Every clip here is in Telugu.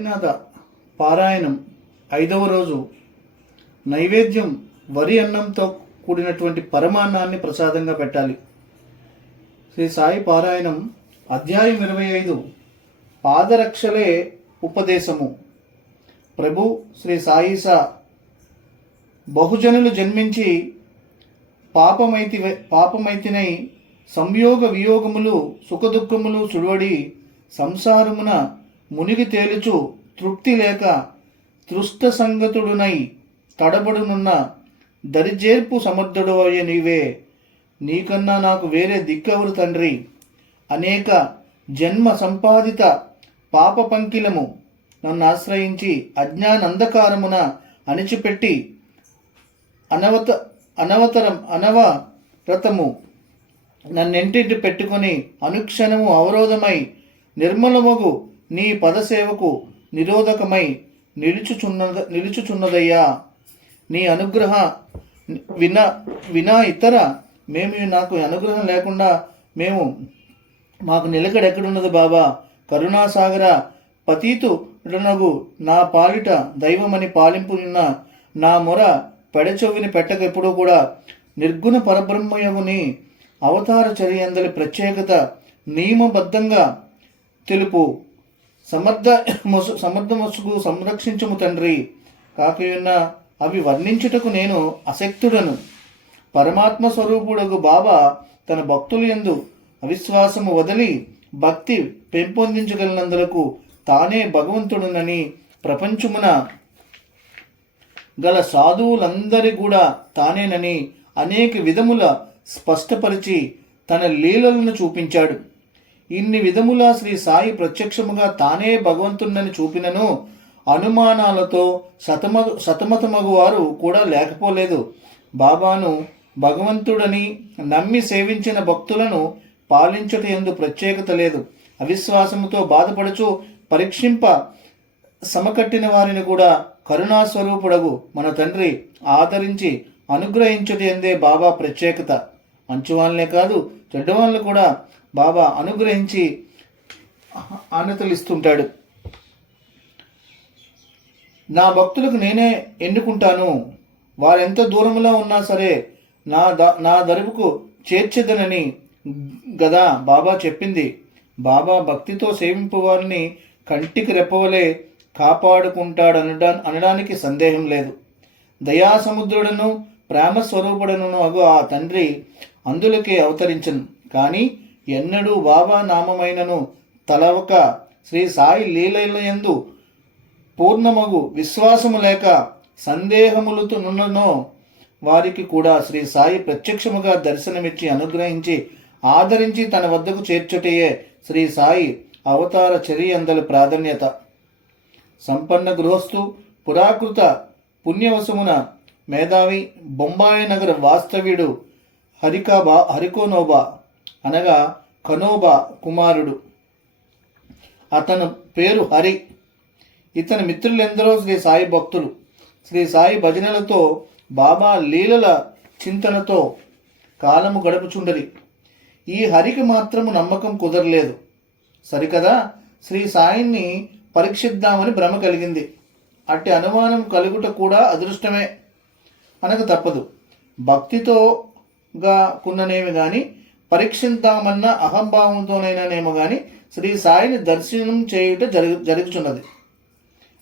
సాయినాథ పారాయణం 5వ రోజు నైవేద్యం వరి అన్నంతో కూడినటువంటి పరమాన్నాన్ని ప్రసాదంగా పెట్టాలి. శ్రీ సాయి పారాయణం అధ్యాయం 25 పాదరక్షలే ఉపదేశము. ప్రభు శ్రీ సాయిసా బహుజనులు జన్మించి పాపమైతినై సంయోగ వియోగములు సుఖదుఖములు సుడివడి సంసారమున మునిగి తేలుచు తృప్తి లేక తృష్ట సంగతుడునై తడబడునున్న దరిజేర్పు సమర్థుడు అయ్యే నీవే. నీకన్నా నాకు వేరే దిక్కవురు తండ్రి. అనేక జన్మ సంపాదిత పాప పంకిలము నన్ను ఆశ్రయించి అజ్ఞానంధకారమున అణిచిపెట్టి అనవరతము నన్నెంటింటి పెట్టుకొని అనుక్షణము అవరోధమై నిర్మలమగు నీ పదసేవకు నిరోధకమై నిలుచుచున్నదయ్యా. నీ అనుగ్రహ వినా ఇతర మేము నాకు అనుగ్రహం లేకుండా మాకు నిలకడెక్కడున్నది బాబా. కరుణాసాగర పతీతుడనగు నా పాలిట దైవమని పాలింపున్న నా మొర పెడచెవిని పెట్టక ఎప్పుడూ కూడా నిర్గుణ పరబ్రహ్మయగుని అవతార చర్యందలి ప్రత్యేకత నియమబద్ధంగా తెలుపు. సమర్థమసుకు సంరక్షించుము తండ్రి. కాకయున్న అవి వర్ణించుటకు నేను అశక్తుడను. పరమాత్మ స్వరూపుడగు బాబా తన భక్తులు యందు అవిశ్వాసము వదిలి భక్తి పెంపొందించగలిగినందులకు తానే భగవంతుడునని ప్రపంచమున గల సాధువులందరి కూడా తానేనని అనేక విధముల స్పష్టపరిచి తన లీలలను చూపించాడు. ఇన్ని విధముల శ్రీ సాయి ప్రత్యక్షముగా తానే భగవంతుడని చూపినను అనుమానాలతో సతమతమగు వారు కూడా లేకపోలేదు. బాబాను భగవంతుడని నమ్మి సేవించిన భక్తులను పాలించుట యందు ప్రత్యేకత లేదు. అవిశ్వాసముతో బాధపడుచు పరీక్షింప సమకట్టిన వారిని కూడా కరుణాస్వరూపుడగు మన తండ్రి ఆదరించి అనుగ్రహించుట యందే బాబా ప్రత్యేకత. మంచివాళ్ళనే కాదు చెడ్డవాళ్ళను కూడా బాబా అనుగ్రహించి ఆనతలిస్తుంటాడు. నా భక్తులకు నేనే ఎన్నుకుంటాను. వారెంత దూరంలో ఉన్నా సరే నా దరువుకు చేర్చెదనని గదా బాబా చెప్పింది. బాబా భక్తితో సేవింపు వారిని కంటికి రెప్పవలే కాపాడుకుంటాడు అనడానికి సందేహం లేదు. దయాసముద్రుడను ప్రేమస్వరూపుడను అగు ఆ తండ్రి అందులకే అవతరించను. కానీ ఎన్నడూ బాబా నామమైనను తలవక శ్రీ సాయి లీలయందు పూర్ణమగు విశ్వాసము లేక సందేహములతో నున్ననో వారికి కూడా శ్రీ సాయి ప్రత్యక్షముగా దర్శనమిచ్చి అనుగ్రహించి ఆదరించి తన వద్దకు చేర్చుటయే శ్రీ సాయి అవతార చర్యందలి ప్రాధాన్యత. సంపన్న గృహస్థు పురాకృత పుణ్యవశమున మేధావి బొంబాయి నగర వాస్తవ్యుడు హరికోనోబా అనగా కనోబా కుమారుడు. అతను పేరు హరి. ఇతని మిత్రులెందరో శ్రీ సాయి భక్తులు. శ్రీ సాయి భజనలతో బాబా లీలల చింతనతో కాలము గడుపుచుండరి. ఈ హరికి మాత్రము నమ్మకం కుదరలేదు. సరికదా శ్రీ సాయిని పరీక్షిద్దామని భ్రమ కలిగింది. అట్టి అనుమానం కలుగుట కూడా అదృష్టమే అనక తప్పదు. భక్తితోగా కున్ననేమి గాని పరీక్షిద్దామన్న అహంభావంతోనైనానేమో గాని శ్రీ సాయిని దర్శనం చేయుట జరుగుతున్నది.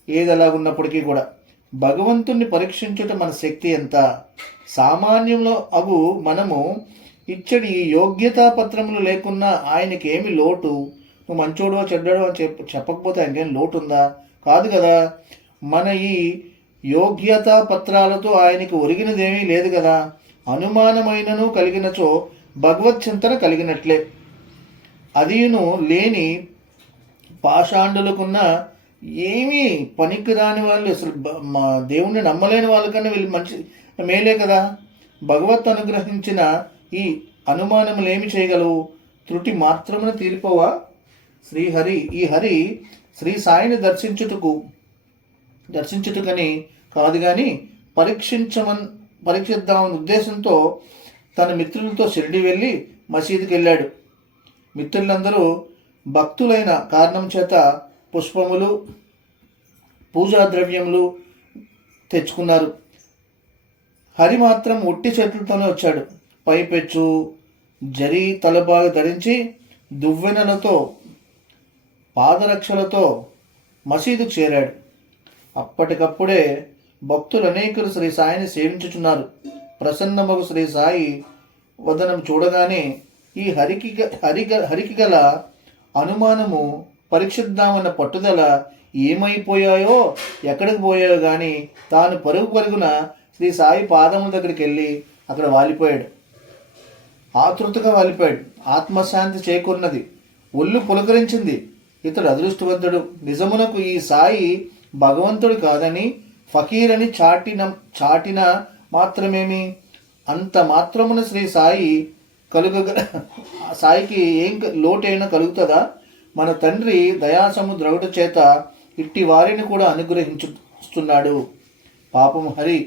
ఏదలాగున్నప్పటికీ కూడా భగవంతుణ్ణి పరీక్షించుట మన శక్తి ఎంత. సామాన్యంలో అగు మనము ఇచ్చడి ఈ యోగ్యతా పత్రములు లేకున్నా ఆయనకి ఏమి లోటు. నువ్వు మంచోడో చెడ్డాడో అని చెప్పకపోతే ఆయనకేం లోటు ఉందా? కాదు కదా. మన ఈ యోగ్యతా పత్రాలతో ఆయనకి ఒరిగినదేమీ లేదు కదా. అనుమానమైనను కలిగినచో భగవత్ చింతన కలిగినట్లే. అదియును లేని పాషాండులకున్న ఏమీ పనికిరాని వాళ్ళు, అసలు మా దేవుణ్ణి నమ్మలేని వాళ్ళకన్నా వీళ్ళు మంచి మేలే కదా. భగవత్ అనుగ్రహించిన ఈ అనుమానములు ఏమి చేయగలవు? త్రుటి మాత్రమున తీరిపోవా? ఈ హరి శ్రీ సాయిని దర్శించుటకని కాదు కానీ పరీక్షిద్దామని ఉద్దేశంతో తన మిత్రులతో షిరిడి వెళ్ళి మసీదుకి వెళ్ళాడు. మిత్రులందరూ భక్తులైన కారణం చేత పుష్పములు పూజా ద్రవ్యములు తెచ్చుకున్నారు. హరి మాత్రం ఒట్టి చేతులతోనే వచ్చాడు. పైపెచ్చు జరీ తలబాగా ధరించి దువ్వెనలతో పాదరక్షలతో మసీదు చేరాడు. అప్పటికప్పుడే భక్తులు అనేకులు శ్రీ సాయిని సేవించుచున్నారు. ప్రసన్నమగు శ్రీ సాయి వదనం చూడగానే ఈ హరికి గల అనుమానము, పరీక్షిద్దామన్న పట్టుదల ఏమైపోయాయో, ఎక్కడికి పోయాయో కానీ తాను పరుగున శ్రీ సాయి పాదముల దగ్గరికి వెళ్ళి అక్కడ వాలిపోయాడు. ఆతృతగా వాలిపోయాడు. ఆత్మశాంతి చేకూరినది. ఒళ్ళు పులకరించింది. ఇతడు అదృష్టవంతుడు. నిజమునకు ఈ సాయి భగవంతుడు కాదని, ఫకీర్ అని చాటిన మాత్రమేమి, అంత మాత్రమున శ్రీ సాయి సాయికి ఏం లోటైనా కలుగుతుందా? మన తండ్రి దయాసముద్రగుట చేత ఇట్టి వారిని కూడా అనుగ్రహించుస్తున్నాడు. పాపం హరి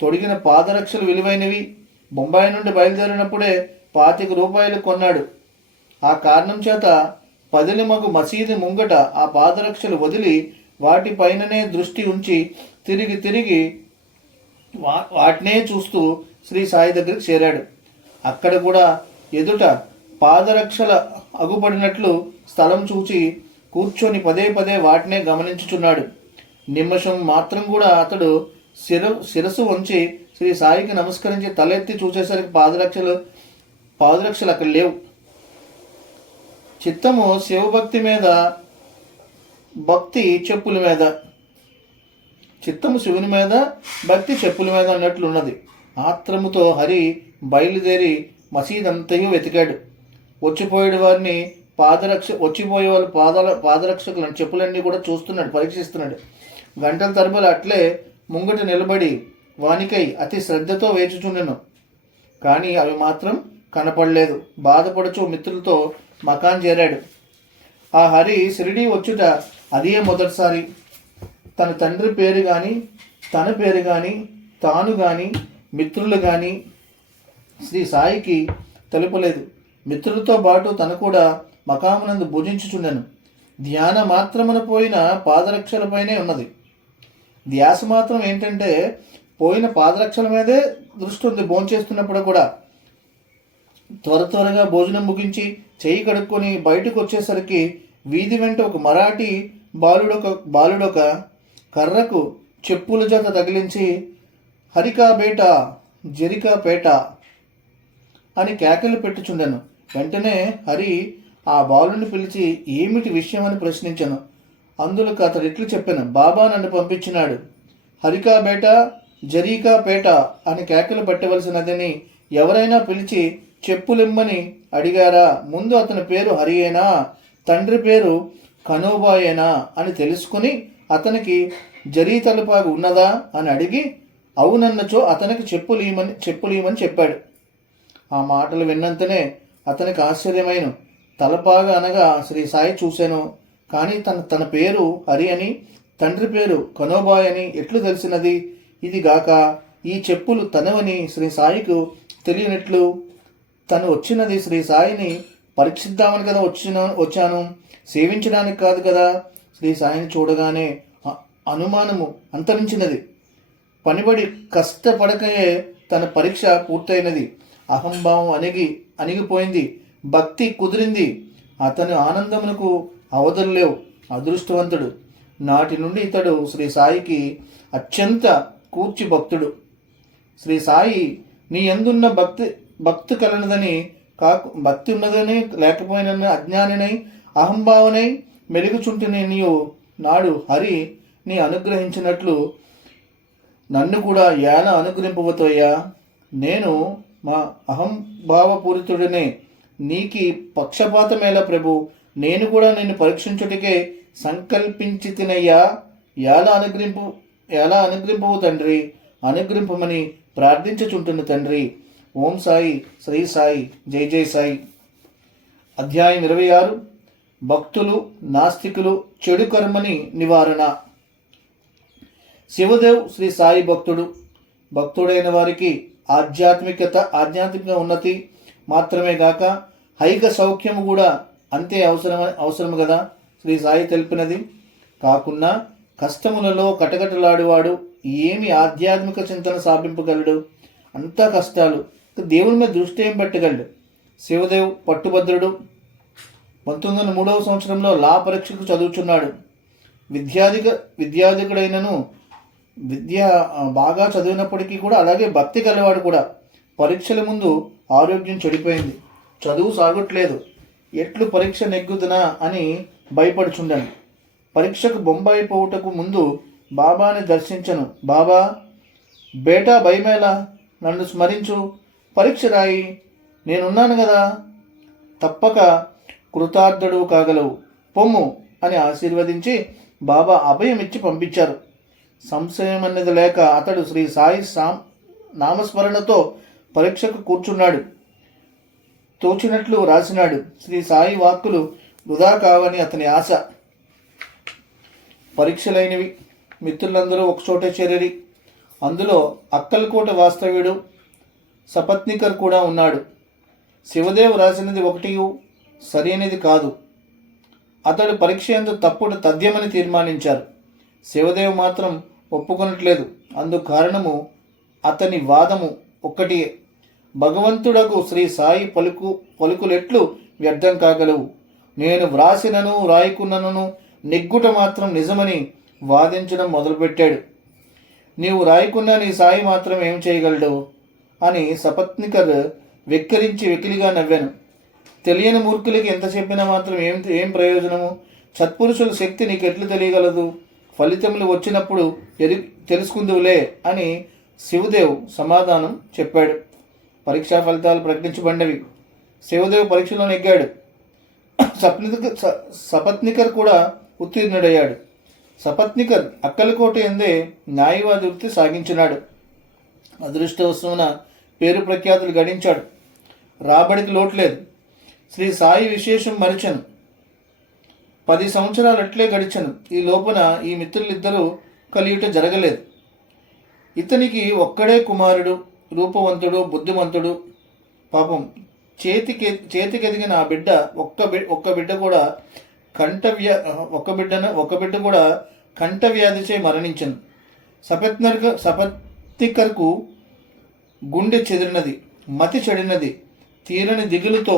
తొడిగిన పాదరక్షలు విలువైనవి. బొంబాయి నుండి బయలుదేరినప్పుడే 25 రూపాయలు కొన్నాడు. ఆ కారణం చేత పదిలిమగు మసీదు ముంగట ఆ పాదరక్షలు వదిలి వాటిపైననే దృష్టి ఉంచి తిరిగి వాటినే చూస్తూ శ్రీ సాయి దగ్గరికి చేరాడు. అక్కడ కూడా ఎదుట పాదరక్షల అగుపడినట్లు స్థలం చూచి కూర్చొని పదే వాటినే గమనించుచున్నాడు. నిమిషం మాత్రం కూడా అతడు శిరసు వంచి శ్రీ సాయికి నమస్కరించి తలెత్తి చూసేసరికి పాదరక్షలు అక్కడ లేవు. చిత్తము శివభక్తి మీద, భక్తి చెప్పుల మీద, చిత్తము శివుని మీద, భక్తి చెప్పుల మీద అన్నట్లున్నది. ఆత్రముతో హరి బయలుదేరి మసీదంతయు వెతికాడు. వచ్చిపోయే వారిని వచ్చిపోయే వాళ్ళు పాదరక్షకులను చెప్పులన్నీ కూడా చూస్తున్నాడు, పరీక్షిస్తున్నాడు. గంటల తరబడి అట్లే ముంగట నిలబడి వానికై అతి శ్రద్ధతో వేచుచుండెను. కానీ అవి మాత్రం కనపడలేదు. బాధపడుచు మిత్రులతో మకాన్ చేరాడు. ఆ హరి షిరిడీ వచ్చుట అదే మొదటిసారి. తన తండ్రి పేరు కానీ, తన పేరు కానీ, తాను కానీ, మిత్రులు కానీ శ్రీ సాయికి తెలుపలేదు. మిత్రులతో పాటు తను కూడా మకామునందు భుజించుచుండెను. ధ్యాన మాత్రమున పోయిన పాదరక్షలపైనే ఉన్నది. ధ్యాస మాత్రం ఏంటంటే పోయిన పాదరక్షల మీదే దృష్టి ఉంది. భోంచేస్తున్నప్పుడు కూడా త్వరగా భోజనం ముగించి చేయి కడుక్కొని బయటకు వచ్చేసరికి వీధి వెంట ఒక మరాఠీ బాలుడొక కర్రకు చెప్పుల జత తగిలించి హరికా బేట జరికా పేట అని కేకలు పెట్టుచుండెను. వెంటనే హరి ఆ బాలుని పిలిచి ఏమిటి విషయం అని ప్రశ్నించాను. అందులోకి అతడు ఇట్లు చెప్పాను, బాబా నన్ను పంపించినాడు. హరికా బేట జరీకా పేట అని కేకలు పెట్టవలసినదని ఎవరైనా పిలిచి చెప్పులిమ్మని అడిగారా? ముందు అతని పేరు హరియేనా, తండ్రి పేరు కనోబాయేనా అని తెలుసుకుని అతనికి జరీ తలపాగు ఉన్నదా అని అడిగి అవునన్నచో అతనికి చెప్పులీమని చెప్పాడు. ఆ మాటలు విన్నంతనే అతనికి ఆశ్చర్యమైన. తలపాగా అనగా శ్రీ సాయి చూశాను, కానీ తన పేరు హరి అని, తండ్రి పేరు కనోబాయ్ అని ఎట్లు తెలిసినది? ఇది గాక ఈ చెప్పులు తనవని శ్రీ సాయికు తెలియనట్లు? తను వచ్చినది శ్రీ సాయిని పరీక్షిద్దామని కదా వచ్చాను, సేవించడానికి కాదు కదా. శ్రీ సాయిని చూడగానే అనుమానము అంతరించినది. పనిబడి కష్టపడకయే తన పరీక్ష పూర్తయినది. అహంభావం అణిగిపోయింది. భక్తి కుదిరింది. అతని ఆనందమునకు అవధులు. అదృష్టవంతుడు. నాటి నుండి ఇతడు శ్రీ సాయికి అత్యంత కూర్చి భక్తుడు. శ్రీ సాయి నీ ఎందున్న భక్తి కలనదని భక్తి ఉన్నదని లేకపోయిన అజ్ఞానినై అహంభావనై మెలుగుచుంటుని నీవు నాడు హరి నీ అనుగ్రహించినట్లు నన్ను కూడా ఎలా అనుగ్రహింపబోతోయ్యా? నేను మా అహంభావపూరితుడినే. నీకి పక్షపాతమేలా ప్రభు? నేను కూడా నిన్ను పరీక్షించుటకే సంకల్పించి తినయ్యా. ఎలా అనుగ్రహింపవు తండ్రి? అనుగ్రహింపమని ప్రార్థించుచుంటున్న తండ్రి. ఓం సాయి, శ్రీ సాయి, జై జై సాయి. అధ్యాయం 26. భక్తులు నాస్తికులు చెడు కర్మని నివారణ. శివదేవ్ శ్రీ సాయి భక్తుడైన వారికి ఆధ్యాత్మిక ఉన్నతి మాత్రమే గాక హైక సౌఖ్యము కూడా అంతే అవసరము కదా శ్రీ సాయి తెలిపినది. కాకుండా కష్టములలో కటకటలాడువాడు ఏమి ఆధ్యాత్మిక చింతన సాధింపగలడు? అంతా కష్టాలు. దేవుని మీద దృష్టి ఏం పెట్టగలడు? శివదేవ్ పట్టుభద్రుడు 1903వ సంవత్సరంలో లా పరీక్షకు చదువుచున్నాడు. విద్యాధికుడైనను విద్య బాగా చదివినప్పటికీ కూడా అలాగే భక్తి కలవాడు కూడా. పరీక్షల ముందు ఆరోగ్యం చెడిపోయింది, చదువు సాగట్లేదు. ఎట్లు పరీక్ష నెగ్గుతున్నా అని భయపడుచుండను. పరీక్షకు బొంబాయి పోవుటకు ముందు బాబాని దర్శించను. బాబా, బేటా భయమేలా, నన్ను స్మరించు, పరీక్ష రాయి, నేనున్నాను కదా, తప్పక కృతార్థుడు కాగలవు, పొమ్ము అని ఆశీర్వదించి బాబా అభయం ఇచ్చి పంపించారు. సంశయం అన్నది లేక అతడు శ్రీ సాయి నామస్మరణతో పరీక్షకు కూర్చున్నాడు. తోచినట్లు రాసినాడు. శ్రీ సాయి వాక్కులు వృధా కావని అతని ఆశ. పరీక్షలైనవి. మిత్రులందరూ ఒకచోటే చేరి. అందులో అక్కల్కోట వాస్తవ్యుడు సపత్నికర్ కూడా ఉన్నాడు. శివదేవ్ రాసినది ఒకటి సరైనది కాదు. అతడు పరీక్ష యందు తప్పుడు తథ్యమని తీర్మానించారు. శివదేవ్ మాత్రం ఒప్పుకొనట్లేదు. అందుకు కారణము అతని వాదము ఒక్కటియే. భగవంతుడకు శ్రీ సాయి పలుకులెట్లు వ్యర్థం కాగలవు? నేను వ్రాసినను రాయకున్నను నెగ్గుట మాత్రం నిజమని వాదించడం మొదలుపెట్టాడు. నీవు రాయకున్నా నీ సాయి మాత్రం ఏం చేయగలడు అని సపత్నికర్ వెక్కిరించి వెకిలిగా నవ్వాను. తెలియని మూర్ఖులకి ఎంత చెప్పినా మాత్రం ఏం ప్రయోజనము? సత్పురుషుల శక్తి నీకు ఎట్లు తెలియగలదు? ఫలితములు వచ్చినప్పుడు తెలుసుకుందువులే అని శివదేవ్ సమాధానం చెప్పాడు. పరీక్షా ఫలితాలు ప్రకటించబడినవి. శివదేవ్ పరీక్షలో నెగ్గాడు. సపత్నికర్ కూడా ఉత్తీర్ణుడయ్యాడు. సపత్నికర్ అక్కలకోట ఎందే న్యాయవాది వృత్తి సాగించినాడు. అదృష్టవశమున పేరు ప్రఖ్యాతులు గడించాడు. రాబడికి లోట్లేదు. శ్రీ సాయి విశేషం మరిచను. 10 సంవత్సరాలు అట్లే గడిచను. ఈ లోపల ఈ మిత్రులిద్దరూ కలియుట జరగలేదు. ఇతనికి ఒక్కడే కుమారుడు, రూపవంతుడు, బుద్ధిమంతుడు. పాపం చేతికెదిగిన ఆ బిడ్డ ఒక్క బిడ్డ కూడా కంఠవ్యాధిచే మరణించను. సపత్నికర్కు గుండె చెదిరినది, మతి చెడినది, తీరని దిగులుతో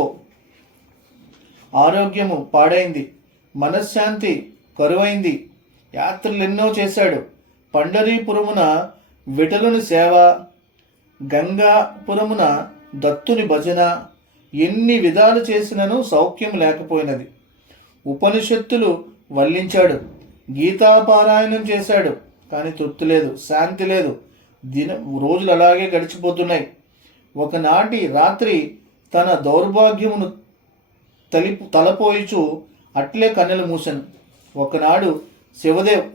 ఆరోగ్యము పాడైంది, మనశ్శాంతి కరువైంది. యాత్రలెన్నో చేశాడు. పండరీపురమున విఠలుని సేవ, గంగాపురమున దత్తుని భజన, ఎన్ని విధాలు చేసినను సౌఖ్యం లేకపోయినది. ఉపనిషత్తులు వల్లించాడు, గీతాపారాయణం చేశాడు, కానీ తృప్తి లేదు, శాంతి లేదు. రోజులు అలాగే గడిచిపోతున్నాయి. ఒకనాటి రాత్రి తన దౌర్భాగ్యమును తలపోయిచు అట్లే కన్నెలు మూసెను. ఒకనాడు శివదేవ్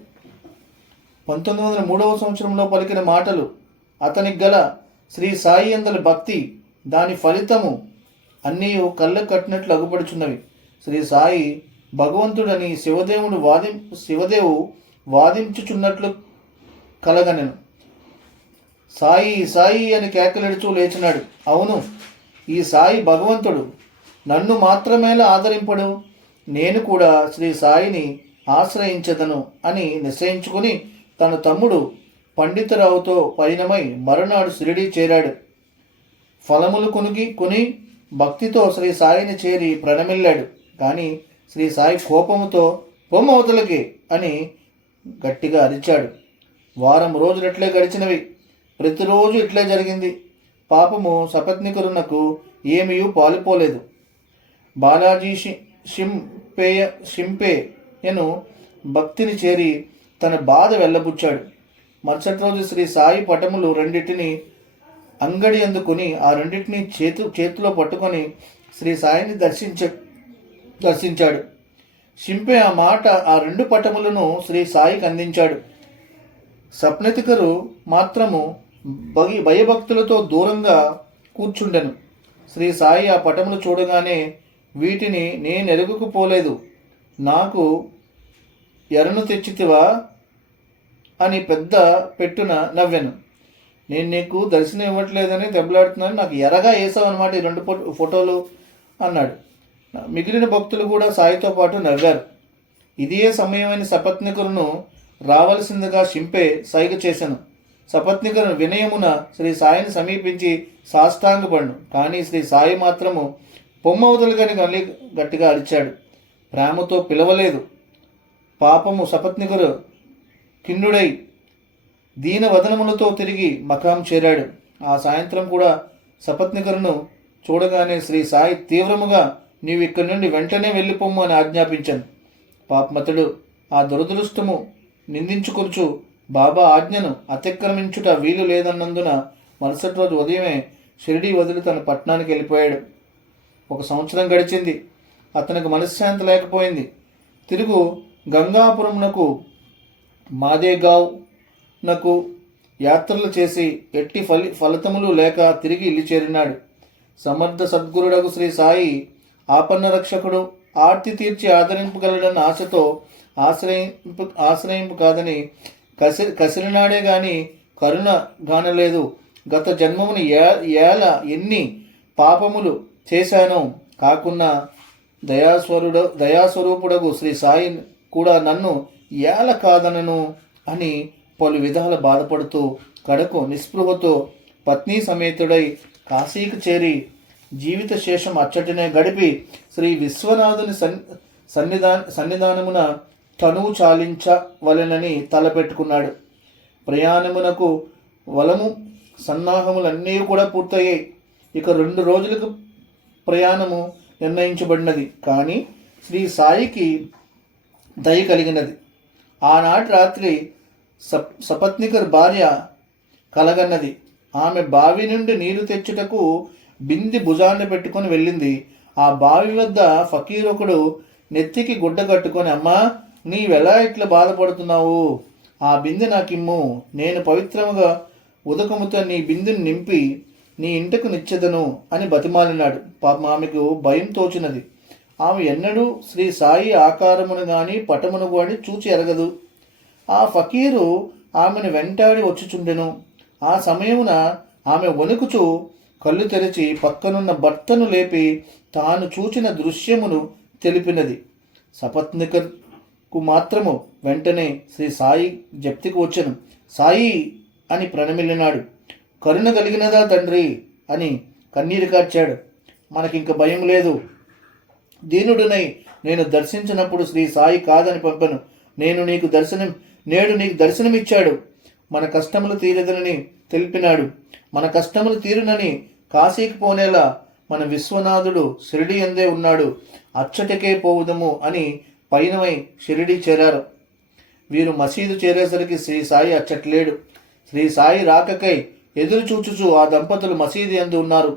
1903వ సంవత్సరంలో పలికిన మాటలు, అతనికి గల శ్రీ సాయి యందలి భక్తి, దాని ఫలితము అన్నీ కళ్ళ కట్టినట్లు అగుపడుచున్నవి. శ్రీ సాయి భగవంతుడని శివదేవు వాదించుచున్నట్లు కలగనెను. సాయి సాయి అని కేకలెడుచూ లేచినాడు. అవును, ఈ సాయి భగవంతుడు, నన్ను మాత్రమేలా ఆదరింపడు? నేను కూడా శ్రీ సాయిని ఆశ్రయించదను అని నిశ్చయించుకుని తన తమ్ముడు పండితరావుతో పయనమై మరునాడు షిరిడీ చేరాడు. ఫలములు కొని భక్తితో శ్రీ సాయిని చేరి ప్రణమిల్లాడు. కానీ శ్రీ సాయి కోపముతో పొమ్మవతలకి అని గట్టిగా అరిచాడు. వారం రోజులట్లే గడిచినవి. ప్రతిరోజు ఇట్లే జరిగింది. పాపము సపత్నికరునకు ఏమీ పాలుపోలేదు. బాలాజీ షింపేయను భక్తిని చేరి తన బాధ వెళ్ళబుచ్చాడు. మరుసటి రోజు శ్రీ సాయి పటములు రెండింటిని అంగడి అందుకుని ఆ రెండింటిని చేతిలో పట్టుకొని శ్రీ సాయిని దర్శించాడు. షింపే ఆ 2 పటములను శ్రీ సాయికి అందించాడు. సప్నతికరు మాత్రము భయభక్తులతో దూరంగా కూర్చుండెను. శ్రీ సాయి ఆ పటములు చూడగానే, వీటిని నేనెరుగుకుపోలేదు, నాకు ఎరను తెచ్చితివా అని పెద్ద పెట్టున నవ్వెను. నేను నీకు దర్శనం ఇవ్వట్లేదని దెబ్బలాడుతున్నాను, నాకు ఎరగా వేసావు అనమాట ఈ 2 ఫోటోలు అన్నాడు. మిగిలిన భక్తులు కూడా సాయితో పాటు నవ్వారు. ఇదే సమయమైన సపత్నికులను రావలసిందిగా షింపే సైగ చేశాను. సపత్నికరు వినయమున శ్రీ సాయిని సమీపించి సాష్టాంగపడ్ను. కానీ శ్రీ సాయి మాత్రము పొమ్మవతలుగాని మళ్ళీ గట్టిగా అరిచాడు. ప్రేమతో పిలవలేదు. పాపము సపత్నికరు కిన్నుడై దీనవదనములతో తిరిగి మకాం చేరాడు. ఆ సాయంత్రం కూడా సపత్నికరును చూడగానే శ్రీ సాయి తీవ్రముగా నీవు ఇక్కడి నుండి వెంటనే వెళ్ళిపోమ్ము అని ఆజ్ఞాపించాను. పాపమతడు ఆ దురదృష్టము నిందించుకొనుచు బాబా ఆజ్ఞను అతిక్రమించుట వీలు లేదన్నందున మరుసటి రోజు ఉదయమే షిరిడీ వదిలి తన పట్టణానికి వెళ్ళిపోయాడు. 1 సంవత్సరం గడిచింది. అతనికి మనశ్శాంతి లేకపోయింది. తిరుగు గంగాపురంనకు మాదేగావ్నకు యాత్రలు చేసి ఎట్టి ఫలితములు లేక తిరిగి ఇల్లు చేరినాడు. సమర్థ సద్గురుడగు శ్రీ సాయి ఆపన్న రక్షకుడు, ఆర్తి తీర్చి ఆదరింపగలడన్న ఆశతో ఆశ్రయింపు కాదని కసిరినాడే గాని కరుణ గానలేదు. గత జన్మముని ఏల ఎన్ని పాపములు చేశానో కాకున్నా దయాస్వరూపుడగు శ్రీ సాయి కూడా నన్ను ఏల కాదనను అని పలు విధాల బాధపడుతూ కడకు నిస్పృహతో పత్ని సమేతుడై కాశీకి చేరి జీవిత శేషం అచ్చటినే గడిపి శ్రీ విశ్వనాథుని సన్నిధానమున తనువు చాలించవలెనని తలపెట్టుకున్నాడు. ప్రయాణమునకు వలము సన్నాహములన్నీ కూడా పూర్తయ్యాయి. ఇక 2 రోజులకు ప్రయాణము నిర్ణయించబడినది. కానీ శ్రీ సాయికి దయ కలిగినది. ఆనాటి రాత్రి సపత్నికర్ భార్య కలగన్నది. ఆమె బావి నుండి నీరు తెచ్చుటకు బింది భుజాన్ని పెట్టుకొని వెళ్ళింది. ఆ బావి వద్ద ఫకీర్ ఒకడు నెత్తికి గుడ్డ కట్టుకొని, అమ్మా నీవెలా ఇట్లా బాధపడుతున్నావు? ఆ బిందె నాకిమ్ము, నేను పవిత్రముగా ఉదకముతో నీ బిందుని నింపి నీ ఇంటకు నిచ్చెదను అని బతిమాలినాడు. పాపం ఆమెకు భయం తోచినది. ఆమె ఎన్నడూ శ్రీ సాయి ఆకారమును గాని పటమును గాని చూచి ఎరగదు. ఆ ఫకీరు ఆమెను వెంటాడి వచ్చుచుండెను. ఆ సమయమున ఆమె వణుకుచూ కళ్ళు తెరిచి పక్కనున్న భర్తను లేపి తాను చూచిన దృశ్యమును తెలిపినది. సపత్నికర్కు మాత్రము వెంటనే శ్రీ సాయి జప్తికి వచ్చెను. సాయి అని ప్రణమిల్లినాడు. కరుణ కలిగినదా తండ్రి అని కన్నీరు కార్చాడు. మనకింక భయం లేదు. దీనుడునై నేను దర్శించినప్పుడు శ్రీ సాయి కాదని పంపను. నేడు నీకు దర్శనమిచ్చాడు. మన కష్టములు తీరదనని తెలిపినాడు. మన కష్టములు తీరునని కాశీకి పోనేలా మన విశ్వనాథుడు షిరిడి అందే ఉన్నాడు. అచ్చటికే పోవుదము అని పైనమై షిరిడి చేరారు. వీరు మసీదు చేరేసరికి శ్రీ సాయి అచ్చట్లేడు. శ్రీ సాయి రాకకై ఎదురు చూచుచు ఆ దంపతులు మసీదు యందు ఉన్నారు.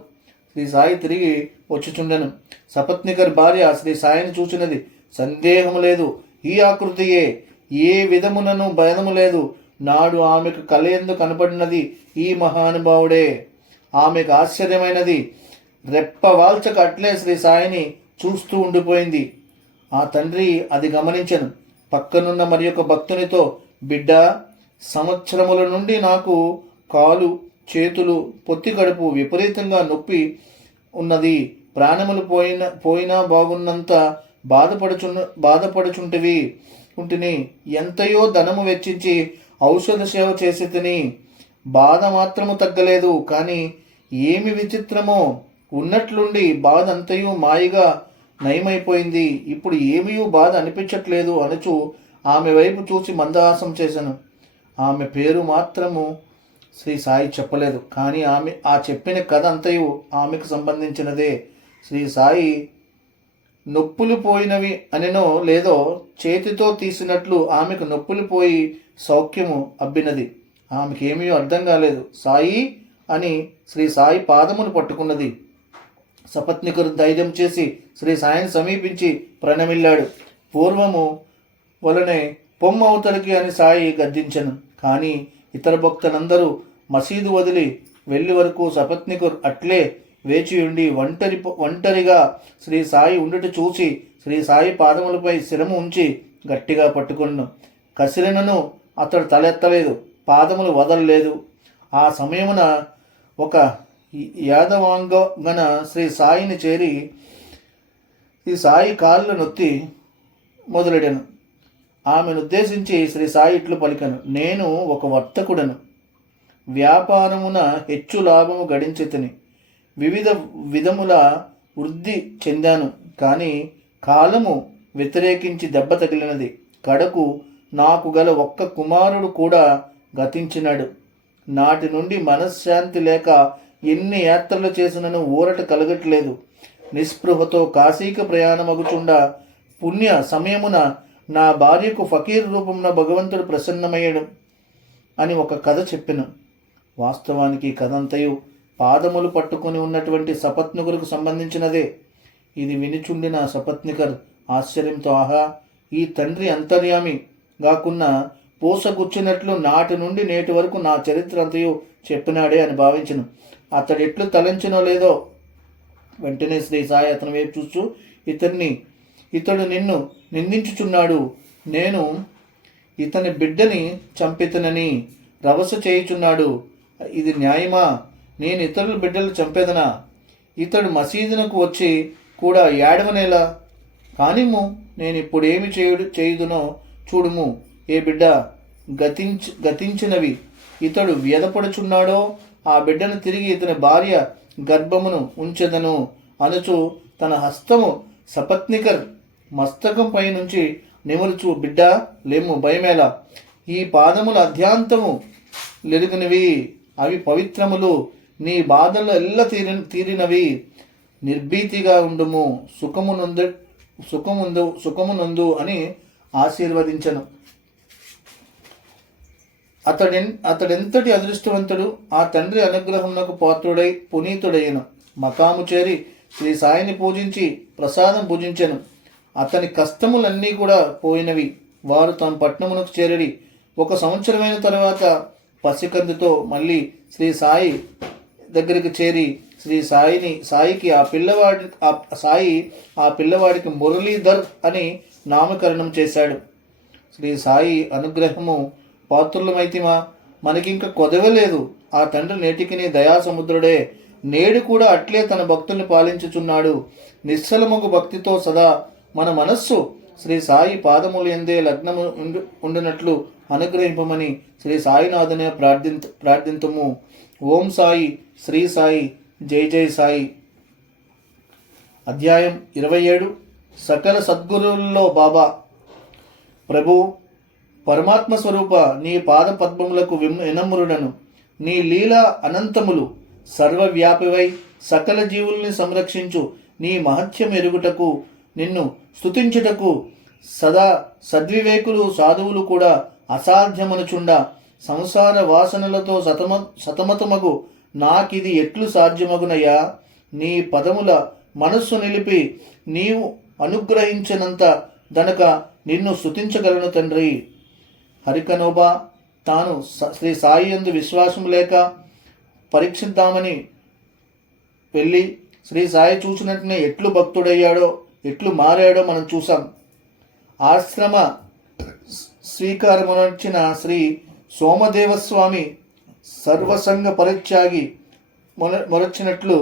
శ్రీ సాయి తిరిగి వచ్చుచుండెను. సపత్నికర్ భార్య శ్రీ సాయిని చూచినది. సందేహము లేదు, ఈ ఆకృతియే, ఏ విధమునను భేదము లేదు. నాడు ఆమెకు కలయందు కనపడినది ఈ మహానుభావుడే. ఆమెకు ఆశ్చర్యమైనది. రెప్పవాల్చక అట్లే శ్రీ సాయిని చూస్తూ ఉండిపోయింది. ఆ తండ్రి అది గమనించను. పక్కనున్న మరి ఒక భక్తునితో, బిడ్డ, సంవత్సరముల నుండి నాకు కాలు, చేతులు, పొత్తి కడుపు విపరీతంగా నొప్పి ఉన్నది. ప్రాణములు పోయినా బాగున్నంత బాధపడుచుంటివి ఉంటిని. ఎంతయో ధనము వెచ్చించి ఔషధ సేవ చేసి తిని బాధ మాత్రము తగ్గలేదు. కానీ ఏమి విచిత్రమో, ఉన్నట్లుండి బాధ అంతయు మాయగా నయమైపోయింది. ఇప్పుడు ఏమీ బాధ అనిపించట్లేదు అనుచు ఆమె వైపు చూసి మందహాసం చేశాను. ఆమె పేరు మాత్రము శ్రీ సాయి చెప్పలేదు. కానీ ఆమె ఆ చెప్పిన కథ అంతయు ఆమెకు సంబంధించినదే. శ్రీ సాయి నొప్పులు పోయినవి అనినో లేదో చేతితో తీసినట్లు ఆమెకు నొప్పులు పోయి సౌఖ్యము అబ్బినది. ఆమెకేమీ అర్థం కాలేదు. సాయి అని శ్రీ సాయి పాదమును పట్టుకున్నది. సపత్నికరు ధైర్యం చేసి శ్రీ సాయిని సమీపించి ప్రణమిల్లాడు. పూర్వము వలనే పొమ్మవతలికి అని సాయి గద్దించను. కానీ ఇతర భక్తులందరూ మసీదు వదిలి వెళ్ళి వరకు సపత్నికరు అట్లే వేచియుండి ఒంటరిగా శ్రీ సాయి ఉండుట చూసి శ్రీ సాయి పాదములపై శిరము ఉంచి గట్టిగా పట్టుకొను. కసిరినను అతడు తలెత్తలేదు, పాదములు వదలలేదు. ఆ సమయమున ఒక యాదవాంగన శ్రీ సాయిని చేరి ఈ సాయి కాళ్ళు నొత్తి మొదలెడను. ఆమెను ఉద్దేశించి శ్రీ సాయి ఇట్లు పలికను, నేను ఒక వర్తకుడను. వ్యాపారమున హెచ్చు లాభము గడించితిని. వివిధ విధముల వృద్ధి చెందాను. కానీ కాలము వ్యతిరేకించి దెబ్బ తగిలినది. కడకు నాకు గల ఒక్క కుమారుడు కూడా గతించినాడు. నాటి నుండి మనశ్శాంతి లేక ఎన్ని యాత్రలు చేసినను ఊరట కలగట్లేదు. నిస్పృహతో కాశీకి ప్రయాణమగుచుండా పుణ్య సమయమున నా భార్యకు ఫకీర్ రూపంలో భగవంతుడు ప్రసన్నమయ్యాడు అని ఒక కథ చెప్పెను. వాస్తవానికి కథంతయు పాదములు పట్టుకొని ఉన్నటువంటి సపత్నికులకు సంబంధించినదే. ఇది వినిచుండిన సపత్నికర్ ఆశ్చర్యంతో, ఆహా, ఈ తండ్రి అంతర్యామి గాకున్నా పూసగుచ్చినట్లు నాటి నుండి నేటి వరకు నా చరిత్ర అంతయు చెప్పినాడే అని భావించను. అతడెట్లు తలంచినో లేదో వెంటనే శ్రీ సాయి అతని వైపు చూస్తూ, ఇతడు నిన్ను నిందించుచున్నాడు. నేను ఇతని బిడ్డని చంపితనని రవస చేయుచున్నాడు. ఇది న్యాయమా? నేను ఇతరుల బిడ్డలు చంపేదనా? ఇతడు మసీదునకు వచ్చి కూడా ఏడవనేలా? కానిమ్ము, నేను ఇప్పుడు ఏమి చేయుదునో చూడుము. ఏ బిడ్డ గతించినవి ఇతడు వ్యధపడుచున్నాడో ఆ బిడ్డను తిరిగి ఇతని భార్య గర్భమును ఉంచెదను అనుచు తన హస్తము సపత్నికర్ మస్తకం పై నుంచి నిమురుచు, బిడ్డ లేము, భయమేలా, ఈ పాదములు అధ్యాంతము లెరుగనివి, అవి పవిత్రములు, నీ బాధలు ఎల్ల తీరినవి, నిర్భీతిగా ఉండుము, సుఖమునందు అని ఆశీర్వదించను. అతడెంతటి అదృష్టవంతుడు! ఆ తండ్రి అనుగ్రహమునకు పాత్రుడై పునీతుడయ్యను. మకాము చేరి శ్రీ సాయిని పూజించి ప్రసాదం పూజించెను. అతని కష్టములన్నీ కూడా పోయినవి. వారు తమ పట్నమునకు చేరడి. 1 సంవత్సరమైన తర్వాత పసికందుతో మళ్ళీ శ్రీ సాయి దగ్గరికి చేరి సాయికి ఆ పిల్లవాడికి మురళీధర్ అని నామకరణం చేశాడు. శ్రీ సాయి అనుగ్రహము పాత్రులమైతిమా, మనకింక కొదవలేదు. ఆ తండ్రి నేటికి నీ దయాసముద్రుడే. నేడు కూడా అట్లే తన భక్తుల్ని పాలించుచున్నాడు. నిశ్చలముగు భక్తితో సదా మన మనస్సు శ్రీ సాయి పాదములు ఎందే లగ్నము ఉండినట్లు అనుగ్రహింపమని శ్రీ సాయినాథునే ప్రార్థింతుము. ఓం సాయి, శ్రీ సాయి, జై జై సాయి. అధ్యాయం 27. సకల సద్గురువుల్లో బాబా. ప్రభు, పరమాత్మ స్వరూప, నీ పాద పద్మములకు వినమ్రుడను. నీ లీల అనంతములు. సర్వవ్యాపివై సకల జీవుల్ని సంరక్షించు నీ మహత్యం ఎరుగుటకు, నిన్ను స్తుతించుటకు సదా సద్వివేకులు సాధువులు కూడా అసాధ్యమనుచుండ సంసార వాసనలతో సతమతమగు నాకిది ఎట్లు సాధ్యమగునయ్యా? నీ పదముల మనస్సు నిలిపి నీవు అనుగ్రహించినంత దనక నిన్ను స్తుతించగలను తండ్రి. హరికనోబా తాను శ్రీ సాయి యందు విశ్వాసం లేక పరీక్షిద్దామని వెళ్ళి శ్రీ సాయి చూసినట్టునే ఎట్లు భక్తుడయ్యాడో, ఎట్లు మారాడో మనం చూసాం. ఆశ్రమ స్వీకారమునొచ్చిన శ్రీ సోమదేవస్వామి సర్వసంగ పరిత్యాగి మొరచినట్లు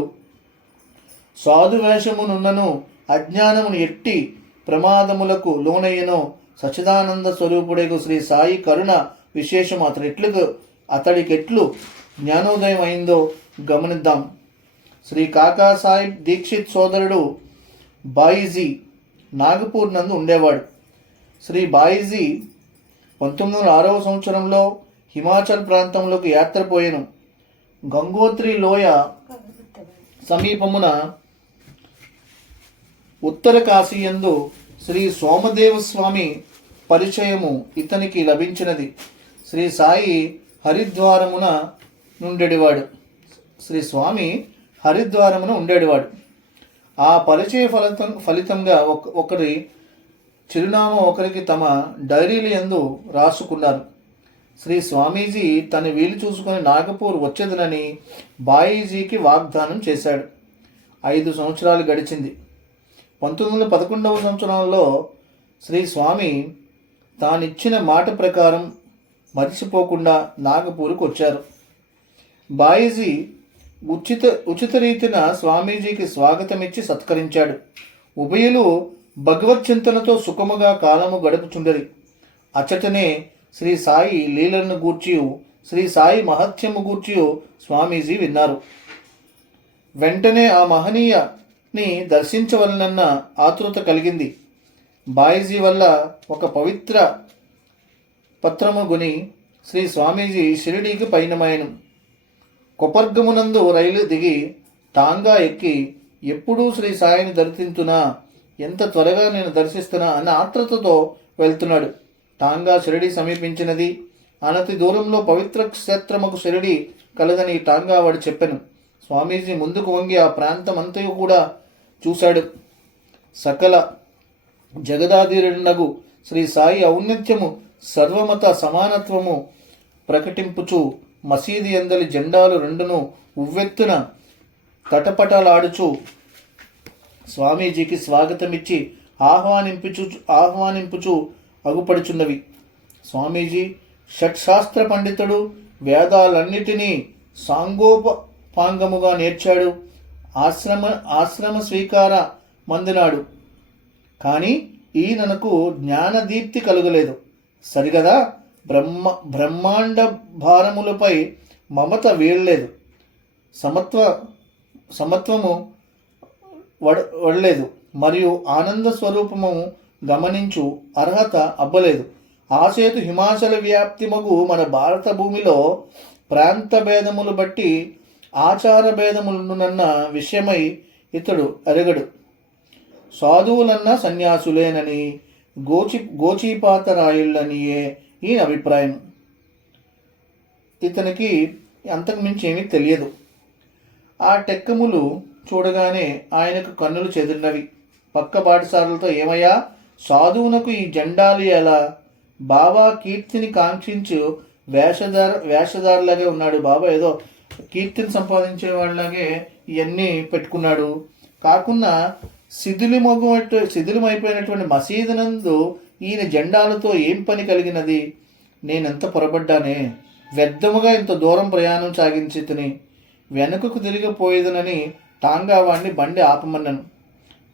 సాధువేషమునున్నను అజ్ఞానమును ఎట్టి ప్రమాదములకు లోనయ్యనో సచ్చిదానంద స్వరూపుడేగు శ్రీ సాయి కరుణ విశేషం అతడికెట్లు జ్ఞానోదయం అయిందో గమనిద్దాం. శ్రీ కాకా సాహిబ్ దీక్షిత్ సోదరుడు బాయిజీ నాగపూర్ నందు ఉండేవాడు. శ్రీ బాయిజీ 1906వ సంవత్సరంలో హిమాచల్ ప్రాంతంలోకి యాత్రపోయాను. గంగోత్రి లోయ సమీపమున ఉత్తర కాశీయందు శ్రీ సోమదేవస్వామి పరిచయము ఇతనికి లభించినది. శ్రీ సాయి హరిద్వారమున ఉండేవాడు. ఆ పరిచయ ఫలితంగా ఒకరి చిరునామా ఒకరికి తమ డైరీల యందు రాసుకున్నారు. శ్రీ స్వామీజీ తన వీలు చూసుకొని నాగపూర్ వచ్చేదనని బాయిజీకి వాగ్దానం చేశాడు. 5 సంవత్సరాలు గడిచింది. 1911వ సంవత్సరంలో శ్రీ స్వామి తానిచ్చిన మాట ప్రకారం మరిచిపోకుండా నాగపూర్కు వచ్చారు. బాయిజీ ఉచిత రీతిన స్వామీజీకి స్వాగతమిచ్చి సత్కరించాడు. ఉభయులు భగవత్ చింతనతో సుఖముగా కాలము గడుపుచుండరి. అచ్చటనే శ్రీ సాయి లీలలను గూర్చియు శ్రీ సాయి మహత్యము గూర్చియు స్వామీజీ విన్నారు. వెంటనే ఆ మహనీయని దర్శించవలనన్న ఆతృత కలిగింది. బాయిజీ వల్ల ఒక పవిత్ర పత్రము గుని శ్రీ స్వామీజీ షిరిడీకి పయనమాయను. కొపర్గమునందు రైలు దిగి టాంగా ఎక్కి ఎప్పుడూ శ్రీ సాయిని దర్శించునా, ఎంత త్వరగా నేను దర్శిస్తున్నా అన్న ఆత్రతతో వెళ్తున్నాడు. టాంగా షిరిడి సమీపించినది. అనతి దూరంలో పవిత్ర క్షేత్రముకు షిరిడి కలదని టాంగా వాడు చెప్పెను. స్వామీజీ ముందుకు వంగి ఆ ప్రాంతం అంతయు కూడా చూశాడు. సకల జగదాధీరునగు శ్రీ సాయి ఔన్నత్యము సర్వమత సమానత్వము ప్రకటింపుచు మసీది అందలి జెండాలు రెండును ఉవ్వెత్తున తటపటలాడుచు స్వామీజీకి స్వాగతమిచ్చి ఆహ్వానింపుచు అగుపడుచున్నవి. స్వామీజీ షట్శాస్త్ర పండితుడు, వేదాలన్నిటినీ సాంగోపాంగముగా నేర్చాడు. ఆశ్రమ స్వీకార మందినాడు. కానీ ఈయనకు జ్ఞానదీప్తి కలుగలేదు. సరిగదా బ్రహ్మాండ భారములపై మమత వీడలేదు. సమత్వము వడలేదు. మరియు ఆనంద స్వరూపము గమనించు అర్హత అబ్బలేదు. ఆసేతు హిమాచల వ్యాప్తిమగు మన భారత భూమిలో ప్రాంత భేదములు బట్టి ఆచార భేదములున్న విషయమై ఇతడు అరగడు. సాధువులన్న సన్యాసులేనని గోచీపాతరాయుళ్ళనియే ఈయన అభిప్రాయం. ఇతనికి అంతకు మించి ఏమీ తెలియదు. ఆ టెక్కములు చూడగానే ఆయనకు కన్నులు చెదిరినవి. పక్క బాటసారులతో, ఏమయ్యా సాధువునకు ఈ జెండాలు ఎలా? బాబా కీర్తిని కాంక్షించు వేషధారులాగే ఉన్నాడు. బాబా ఏదో కీర్తిని సంపాదించే వాళ్ళలాగే ఇవన్నీ పెట్టుకున్నాడు. కాకుండా శిథిలమైపోయినటువంటి మసీదునందు ఈయన జెండాలతో ఏం పని కలిగినది? నేనెంత పొరబడ్డానే, వ్యర్థముగా ఇంత దూరం ప్రయాణం సాగించి తిని వెనుకకు తిరిగిపోయేదనని టాంగా వాడిని బండి ఆపమన్నాను.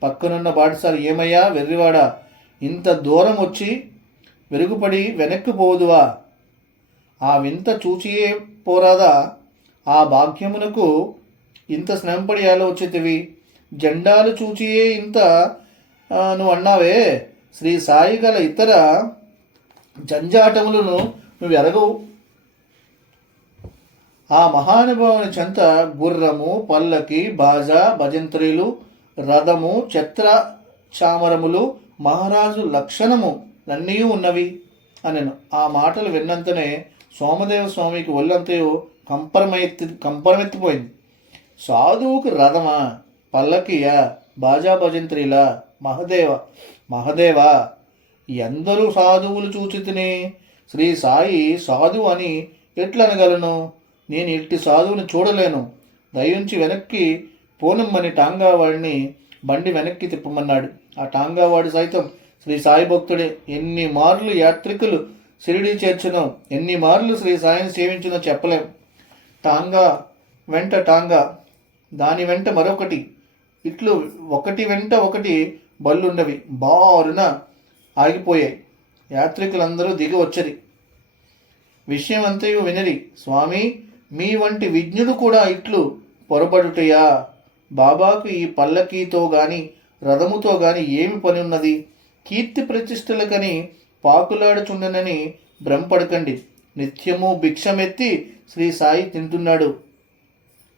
పక్కనున్న బాటసారి, ఏమయ్యా వెర్రివాడా, ఇంత దూరం వచ్చి వెరుగుపడి వెనక్కి పోదువా? ఆ వింత చూచియే పోరాదా? ఆ భాగ్యమునకు ఇంత శ్రమపడి ఎలా వచ్చేటివి? జెండాలు చూచియే ఇంత నువ్వు అన్నావే. శ్రీ సాయి గల ఇతర జంజాటములను నువ్వు ఎరగవు. ఆ మహానుభావుని చెంత గుర్రము, పల్లకి, బాజా, భజంత్రీలు, రథము, ఛత్ర చామరములు, మహారాజు లక్షణము అన్నీ ఉన్నవి అనెను. ఆ మాటలు విన్నంతనే సోమదేవ స్వామికి ఒళ్ళంతయు కంపరమెత్తిపోయింది. సాధువుకు రథమా, పల్లకియా, బాజా భజంత్రీలా? మహదేవా, ఎందరూ సాధువులు చూచితిని. శ్రీ సాయి సాధువు అని ఎట్లనగలను? నేను ఇట్టి సాధువుని చూడలేను. దయించి వెనక్కి పోనమ్మని టాంగావాడిని బండి వెనక్కి తిప్పమన్నాడు. ఆ టాంగావాడు సైతం శ్రీ సాయి భక్తుడే. ఎన్ని మార్లు యాత్రికులు షిరిడీ చేర్చునో, ఎన్ని మార్లు శ్రీ సాయిని సేవించునో చెప్పలేం. టాంగా వెంట టాంగా, దాని వెంట మరొకటి, ఇట్లు ఒకటి వెంట ఒకటి బళ్ళున్నవి బారున ఆగిపోయాయి. యాత్రికులందరూ దిగి వచ్చరి. విషయం అంతయు వినరి. స్వామి, మీ వంటి విజ్ఞుడు కూడా ఇట్లు పొరబడుటయా? బాబాకు ఈ పల్లకీతో గాని రథముతో గాని ఏమి పని ఉన్నది? కీర్తి ప్రతిష్టలకని పాకులాడుచుండనని భ్రమపడకండి. నిత్యము భిక్షమెత్తి శ్రీ సాయి తింటున్నాడు.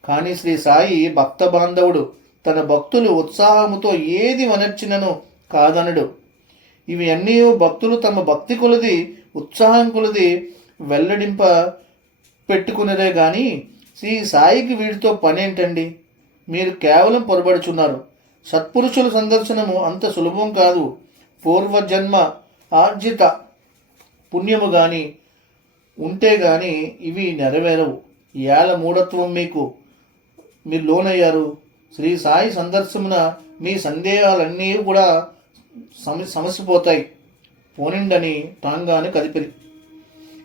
కానీ శ్రీ సాయి భక్త బాంధవుడు. తన భక్తులు ఉత్సాహముతో ఏది వనర్చినను కాదనడు. ఇవి అన్నీ భక్తులు తమ భక్తి కొలది, ఉత్సాహం కొలది వెల్లడింప పెట్టుకునేదే కానీ శ్రీ సాయికి వీటితో పనేంటండి? మీరు కేవలం పొరబడుచున్నారు. సత్పురుషుల సందర్శనము అంత సులభం కాదు. పూర్వజన్మ ఆర్జిత పుణ్యము కానీ ఉంటే కానీ ఇవి నెరవేరవు. ఏల మూఢత్వం మీరు లోనయ్యారు. శ్రీ సాయి సందర్శమున మీ సందేహాలన్నీ కూడా సమసిపోతాయి. పోనిండని టాంగాను కదిపిరి.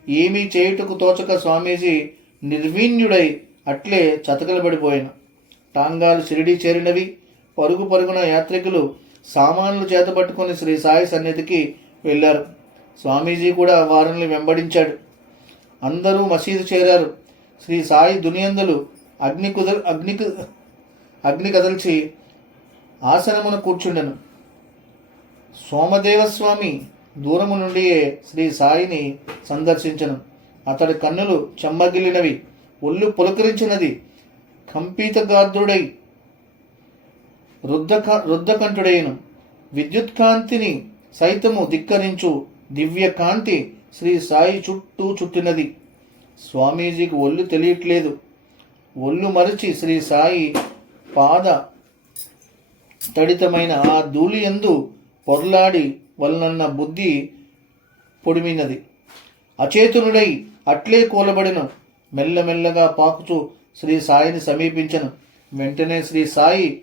ఏమీ చేయుటకు తోచక స్వామీజీ నిర్వీణ్యుడై అట్లే చతకలబడిపోయాను. టాంగాలు షిరిడీ చేరినవి. పరుగున యాత్రికులు సామాన్లు చేతపట్టుకుని శ్రీ సాయి సన్నిధికి వెళ్ళారు. స్వామీజీ కూడా వారిని వెంబడించాడు. అందరూ మసీదు చేరారు. శ్రీ సాయి దునియందులు అగ్ని కదల్చి ఆసనమున కూర్చుండెను. సోమదేవస్వామి దూరము నుండియే శ్రీ సాయిని సందర్శించను. అతడి కన్నులు చెమ్మగిలినవి, ఒళ్ళు కంపితగార్ధుడై రుద్ధకంఠుడైను. విద్యుత్కాంతిని సైతము ధిక్కరించు దివ్యకాంతి శ్రీ సాయి చుట్టూ చుట్టినది. స్వామీజీకి ఒళ్ళు తెలియట్లేదు. ఒళ్ళు మరచి శ్రీ సాయి పాద తడితమైన ఆ ధూళి యందు పొర్లాడి వలనన్న బుద్ధి పొడిమినది. అచేతునుడై అట్లే కూలబడిను. మెల్లమెల్లగా పాకుచూ శ్రీ సాయిని సమీపించను. వెంటనే శ్రీ సాయి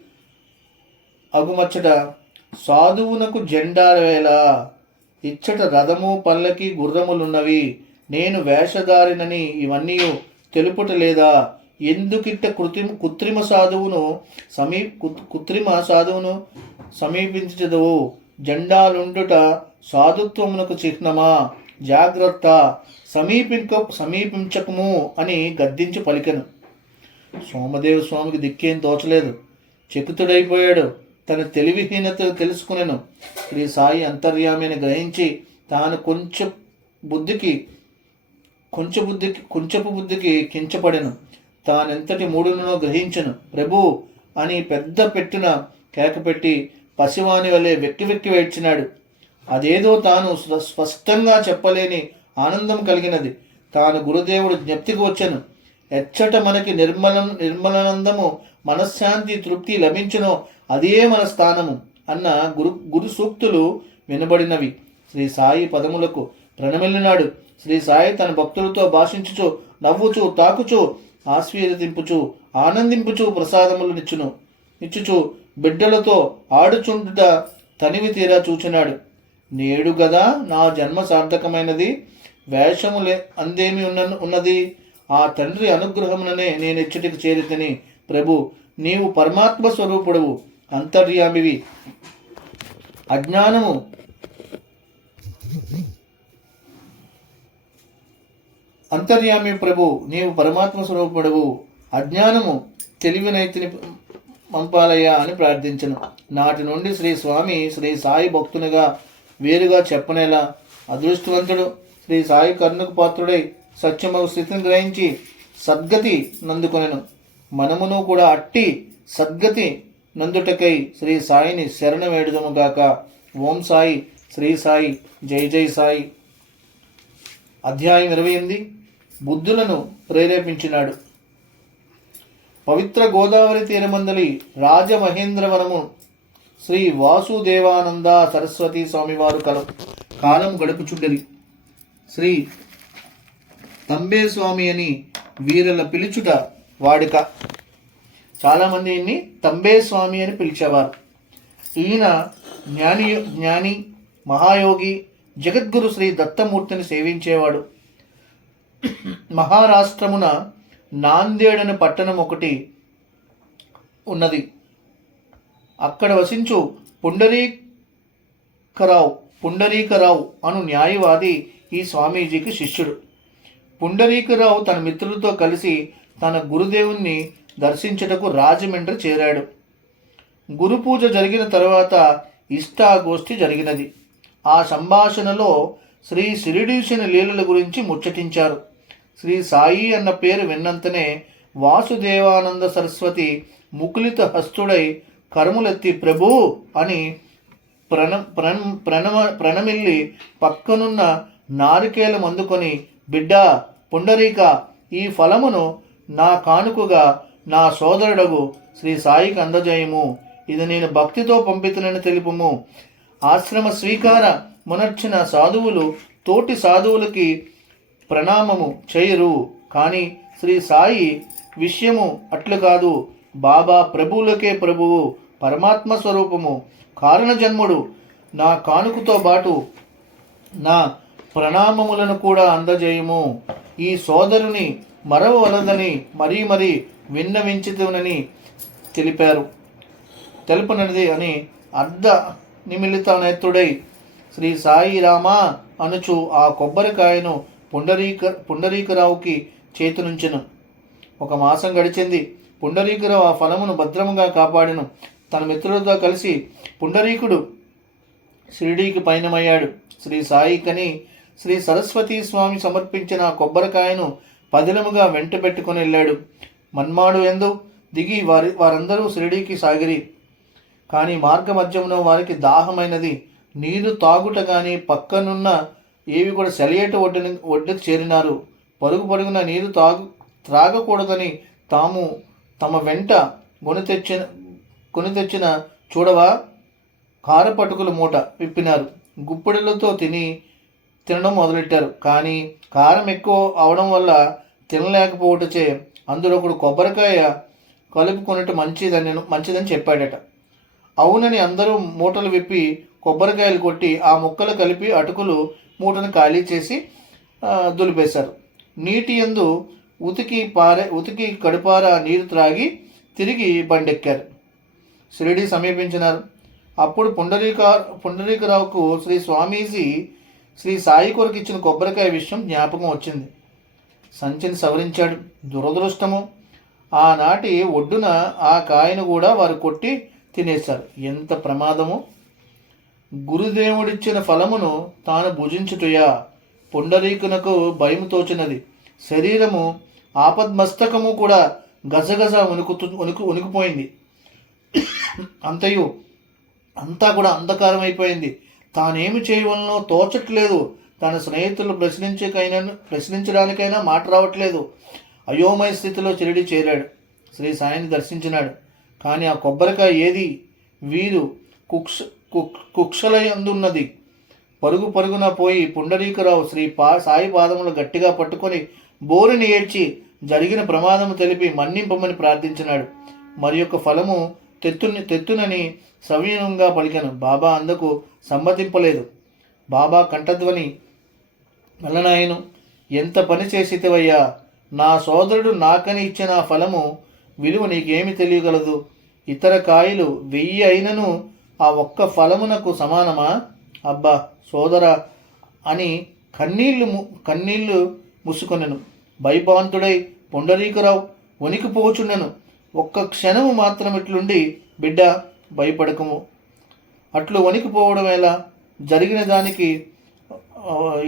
అగుమచ్చట, సాధువునకు జెండావేళ, ఇచ్చట రథము పల్లకి గుర్రములున్నవి, నేను వేషధారినని ఇవన్నీ తెలుపుట లేదా? ఎందుకిట్ట కృత్రిమ సాధువును సమీపించదవు? జెండాలుండుట సాధుత్వమునకు చిహ్నమా? జాగ్రత్త, సమీపించకము అని గద్దించి పలికెను. సోమదేవ స్వామికి దిక్కేం తోచలేదు. చకితుడైపోయాడు. తన తెలివిహీనత తెలుసుకునేను. శ్రీ సాయి అంతర్యామిని గ్రహించి తాను కొంచెపు బుద్ధికి కించపడెను. తానెంతటి మూడునో గ్రహించను. ప్రభు అని పెద్ద పెట్టిన కేకపెట్టి పసివాని వలె వెక్కి వేడ్చినాడు. అదేదో తాను స్పష్టంగా చెప్పలేని ఆనందం కలిగినది. తాను గురుదేవుడు జ్ఞప్తికి వచ్చాను. ఎచ్చట మనకి నిర్మలానందము, మనశ్శాంతి, తృప్తి లభించునో అదే మన స్థానము అన్న గురు సూక్తులు వినబడినవి. శ్రీ సాయి పదములకు ప్రణమిల్లినాడు. శ్రీ సాయి తన భక్తులతో భాషించుచు, నవ్వుచు, తాకుచు, ఆశీర్వదింపుచు, ఆనందింపుచు ప్రసాదములు నిచ్చుచు బిడ్డలతో ఆడుచుండుట తనివి తీరా చూచినాడు. నేడు గదా నా జన్మ సార్థకమైనది, వేషములే అందేమి ఉన్నది. ఆ తండ్రి అనుగ్రహముననే నేనెచ్చటికి చేరితిని. ప్రభు, నీవు పరమాత్మ స్వరూపుడవు, అంతర్యామివి. అంతర్యామి ప్రభు, నీవు పరమాత్మ స్వరూపుడవు, అజ్ఞానము తెలివినైతిని పంపాలయ్యా అని ప్రార్థించను. నాటి నుండి శ్రీ స్వామి శ్రీ సాయి భక్తునిగా వేరుగా చెప్పనేలా. అదృష్టవంతుడు శ్రీ సాయి కరుణకు పాత్రుడై సత్యమగు స్థితిని గ్రహించి సద్గతి నందుకొనెను. మనమును కూడా అట్టి సద్గతి నందుటకై శ్రీ సాయిని శరణ వేడుదముగాక. ఓం సాయి, శ్రీ సాయి, జై జై సాయి. అధ్యాయం 28. బుద్ధులను ప్రేరేపించినాడు. పవిత్ర గోదావరి తీరమందలి రాజమహేంద్రవనము శ్రీ వాసుదేవానంద సరస్వతి స్వామివారు కాలం గడుపుచుండెరి. శ్రీ తంబే స్వామి అని వీరల పిలుచుట వాడుక. చాలామంది ఈయన్ని తంబే స్వామి అని పిలిచేవారు. ఈయన జ్ఞాని, మహాయోగి, జగద్గురు శ్రీ దత్తమూర్తిని సేవించేవాడు. మహారాష్ట్రమున నాందేడ్ అనే పట్టణం ఒకటి ఉన్నది. అక్కడ వసించు పుండరీకరావు అను న్యాయవాది ఈ స్వామీజీకి శిష్యుడు. పుండరీకరావు తన మిత్రులతో కలిసి తన గురుదేవుణ్ణి దర్శించుటకు రాజమండ్రి చేరాడు. గురు పూజ జరిగిన తరువాత ఇష్టాగోష్ఠి జరిగినది. ఆ సంభాషణలో శ్రీ శిరిడీసిన లీలల గురించి ముచ్చటించారు. శ్రీ సాయి అన్న పేరు విన్నంతనే వాసుదేవానంద సరస్వతి ముకులిత హస్తుడై కరములెత్తి ప్రభు అని ప్రణమిల్లి పక్కనున్న నారికేలం అందుకొని, బిడ్డా పుండరీక, ఈ ఫలమును నా కానుకగా నా సోదరుడగు శ్రీ సాయికి అందజేయము. ఇది నేను భక్తితో పంపితునని తెలుపుము. ఆశ్రమ స్వీకార మునర్చిన సాధువులు తోటి సాధువులకి ప్రణామము చేయరు. కానీ శ్రీ సాయి విషయము అట్లు కాదు. బాబా ప్రభువులకే ప్రభువు, పరమాత్మ స్వరూపము, కారణజన్ముడు. నా కానుకతో పాటు నా ప్రణామములను కూడా అందజేయము. ఈ సోదరుని మరవలదని మరీ విన్నవించుతునని తెలుపనది అని అర్ధ నిమిలిత నేత్రుడై శ్రీ సాయి రామ అనుచు ఆ కొబ్బరికాయను పుండరీకరావుకి చేతునుంచెను. 1 మాసం గడిచింది. పుండరీకరావు ఆ ఫలమును భద్రముగా కాపాడెను. తన మిత్రులతో కలిసి పుండరీకుడు షిరిడీకి పయనమయ్యాడు. శ్రీ సాయి కని శ్రీ సరస్వతీ స్వామి సమర్పించిన ఆ కొబ్బరికాయను పదిలముగా వెంట పెట్టుకుని వెళ్ళాడు. మన్మాడు ఎందు దిగి వారందరూ షిరిడీకి సాగిరి. కానీ మార్గ మధ్యమున వారికి దాహమైనది. నీరు తాగుట గాని పక్కనున్న ఏవి కూడా సెలయేట ఒడ్డుకు చేరినారు. పరుగున నీరు త్రాగకూడదని తమ వెంట కొని తెచ్చిన చూడవా కారపటుకుల మూట విప్పినారు. గుప్పెడులతో తినడం మొదలెట్టారు. కానీ కారం ఎక్కువ అవడం వల్ల తినలేకపోవటచే అందులో ఒకడు కొబ్బరికాయ కలుపుకొనట మంచిదని చెప్పాడట. అవునని అందరూ మూటలు విప్పి కొబ్బరికాయలు కొట్టి ఆ ముక్కలు కలిపి అటుకులు మూటను ఖాళీ చేసి దులిపేశారు. నీటి యందు ఉతికి కడుపార నీరు త్రాగి తిరిగి బండెక్కారు. షిరిడి సమీపించినారు. అప్పుడు పుండరీకరావుకు శ్రీ స్వామీజీ శ్రీ సాయి కొరకు ఇచ్చిన కొబ్బరికాయ విషయం జ్ఞాపకం వచ్చింది. సంచిని సవరించాడు. దురదృష్టము, ఆనాటి ఒడ్డున ఆ కాయను కూడా వారు కొట్టి తినేశారు. ఎంత ప్రమాదము! గురుదేవుడిచ్చిన ఫలమును తాను భుజించుటయా? పుండరీకునకు భయము తోచినది. శరీరము ఆపద్మస్తకము కూడా గజగజ వణికిపోయింది. అంతా కూడా అంధకారం అయిపోయింది. తానేమి చేయవలనో తోచట్లేదు. తన స్నేహితులు ప్రశ్నించడానికైనా మాట రావట్లేదు. అయోమయ స్థితిలో షిరిడి చేరాడు. శ్రీ సాయిని దర్శించినాడు. కానీ ఆ కొబ్బరికాయ ఏది? వీరు కుక్షలయందున్నది. పరుగున పోయి పుండరీకరావు సాయి పాదములు గట్టిగా పట్టుకొని బోరుని ఏడ్చి జరిగిన ప్రమాదము తెలిపి మన్నింపమని ప్రార్థించినాడు. మరి యొక్క ఫలము తెత్తునని సవినయంగా పలికాను. బాబా అందుకు సమ్మతింపలేదు. బాబా కంఠధ్వని, మల్లనాయను, ఎంత పని చేసితివయ్యా? నా సోదరుడు నాకని ఇచ్చిన ఆ ఫలము విలువ నీకేమి తెలియగలదు? ఇతర కాయలు 1000 అయినను ఆ ఒక్క ఫలమునకు సమానమా? అబ్బా సోదరా అని కన్నీళ్లు ముసుకొనెను. భయభాంతుడై పుండరీకరావు వణికిపోచుండెను. ఒక్క క్షణము మాత్రం ఇట్లుండి, బిడ్డ భయపడకము, అట్లు వణికిపోవడం ఎలా? జరిగిన దానికి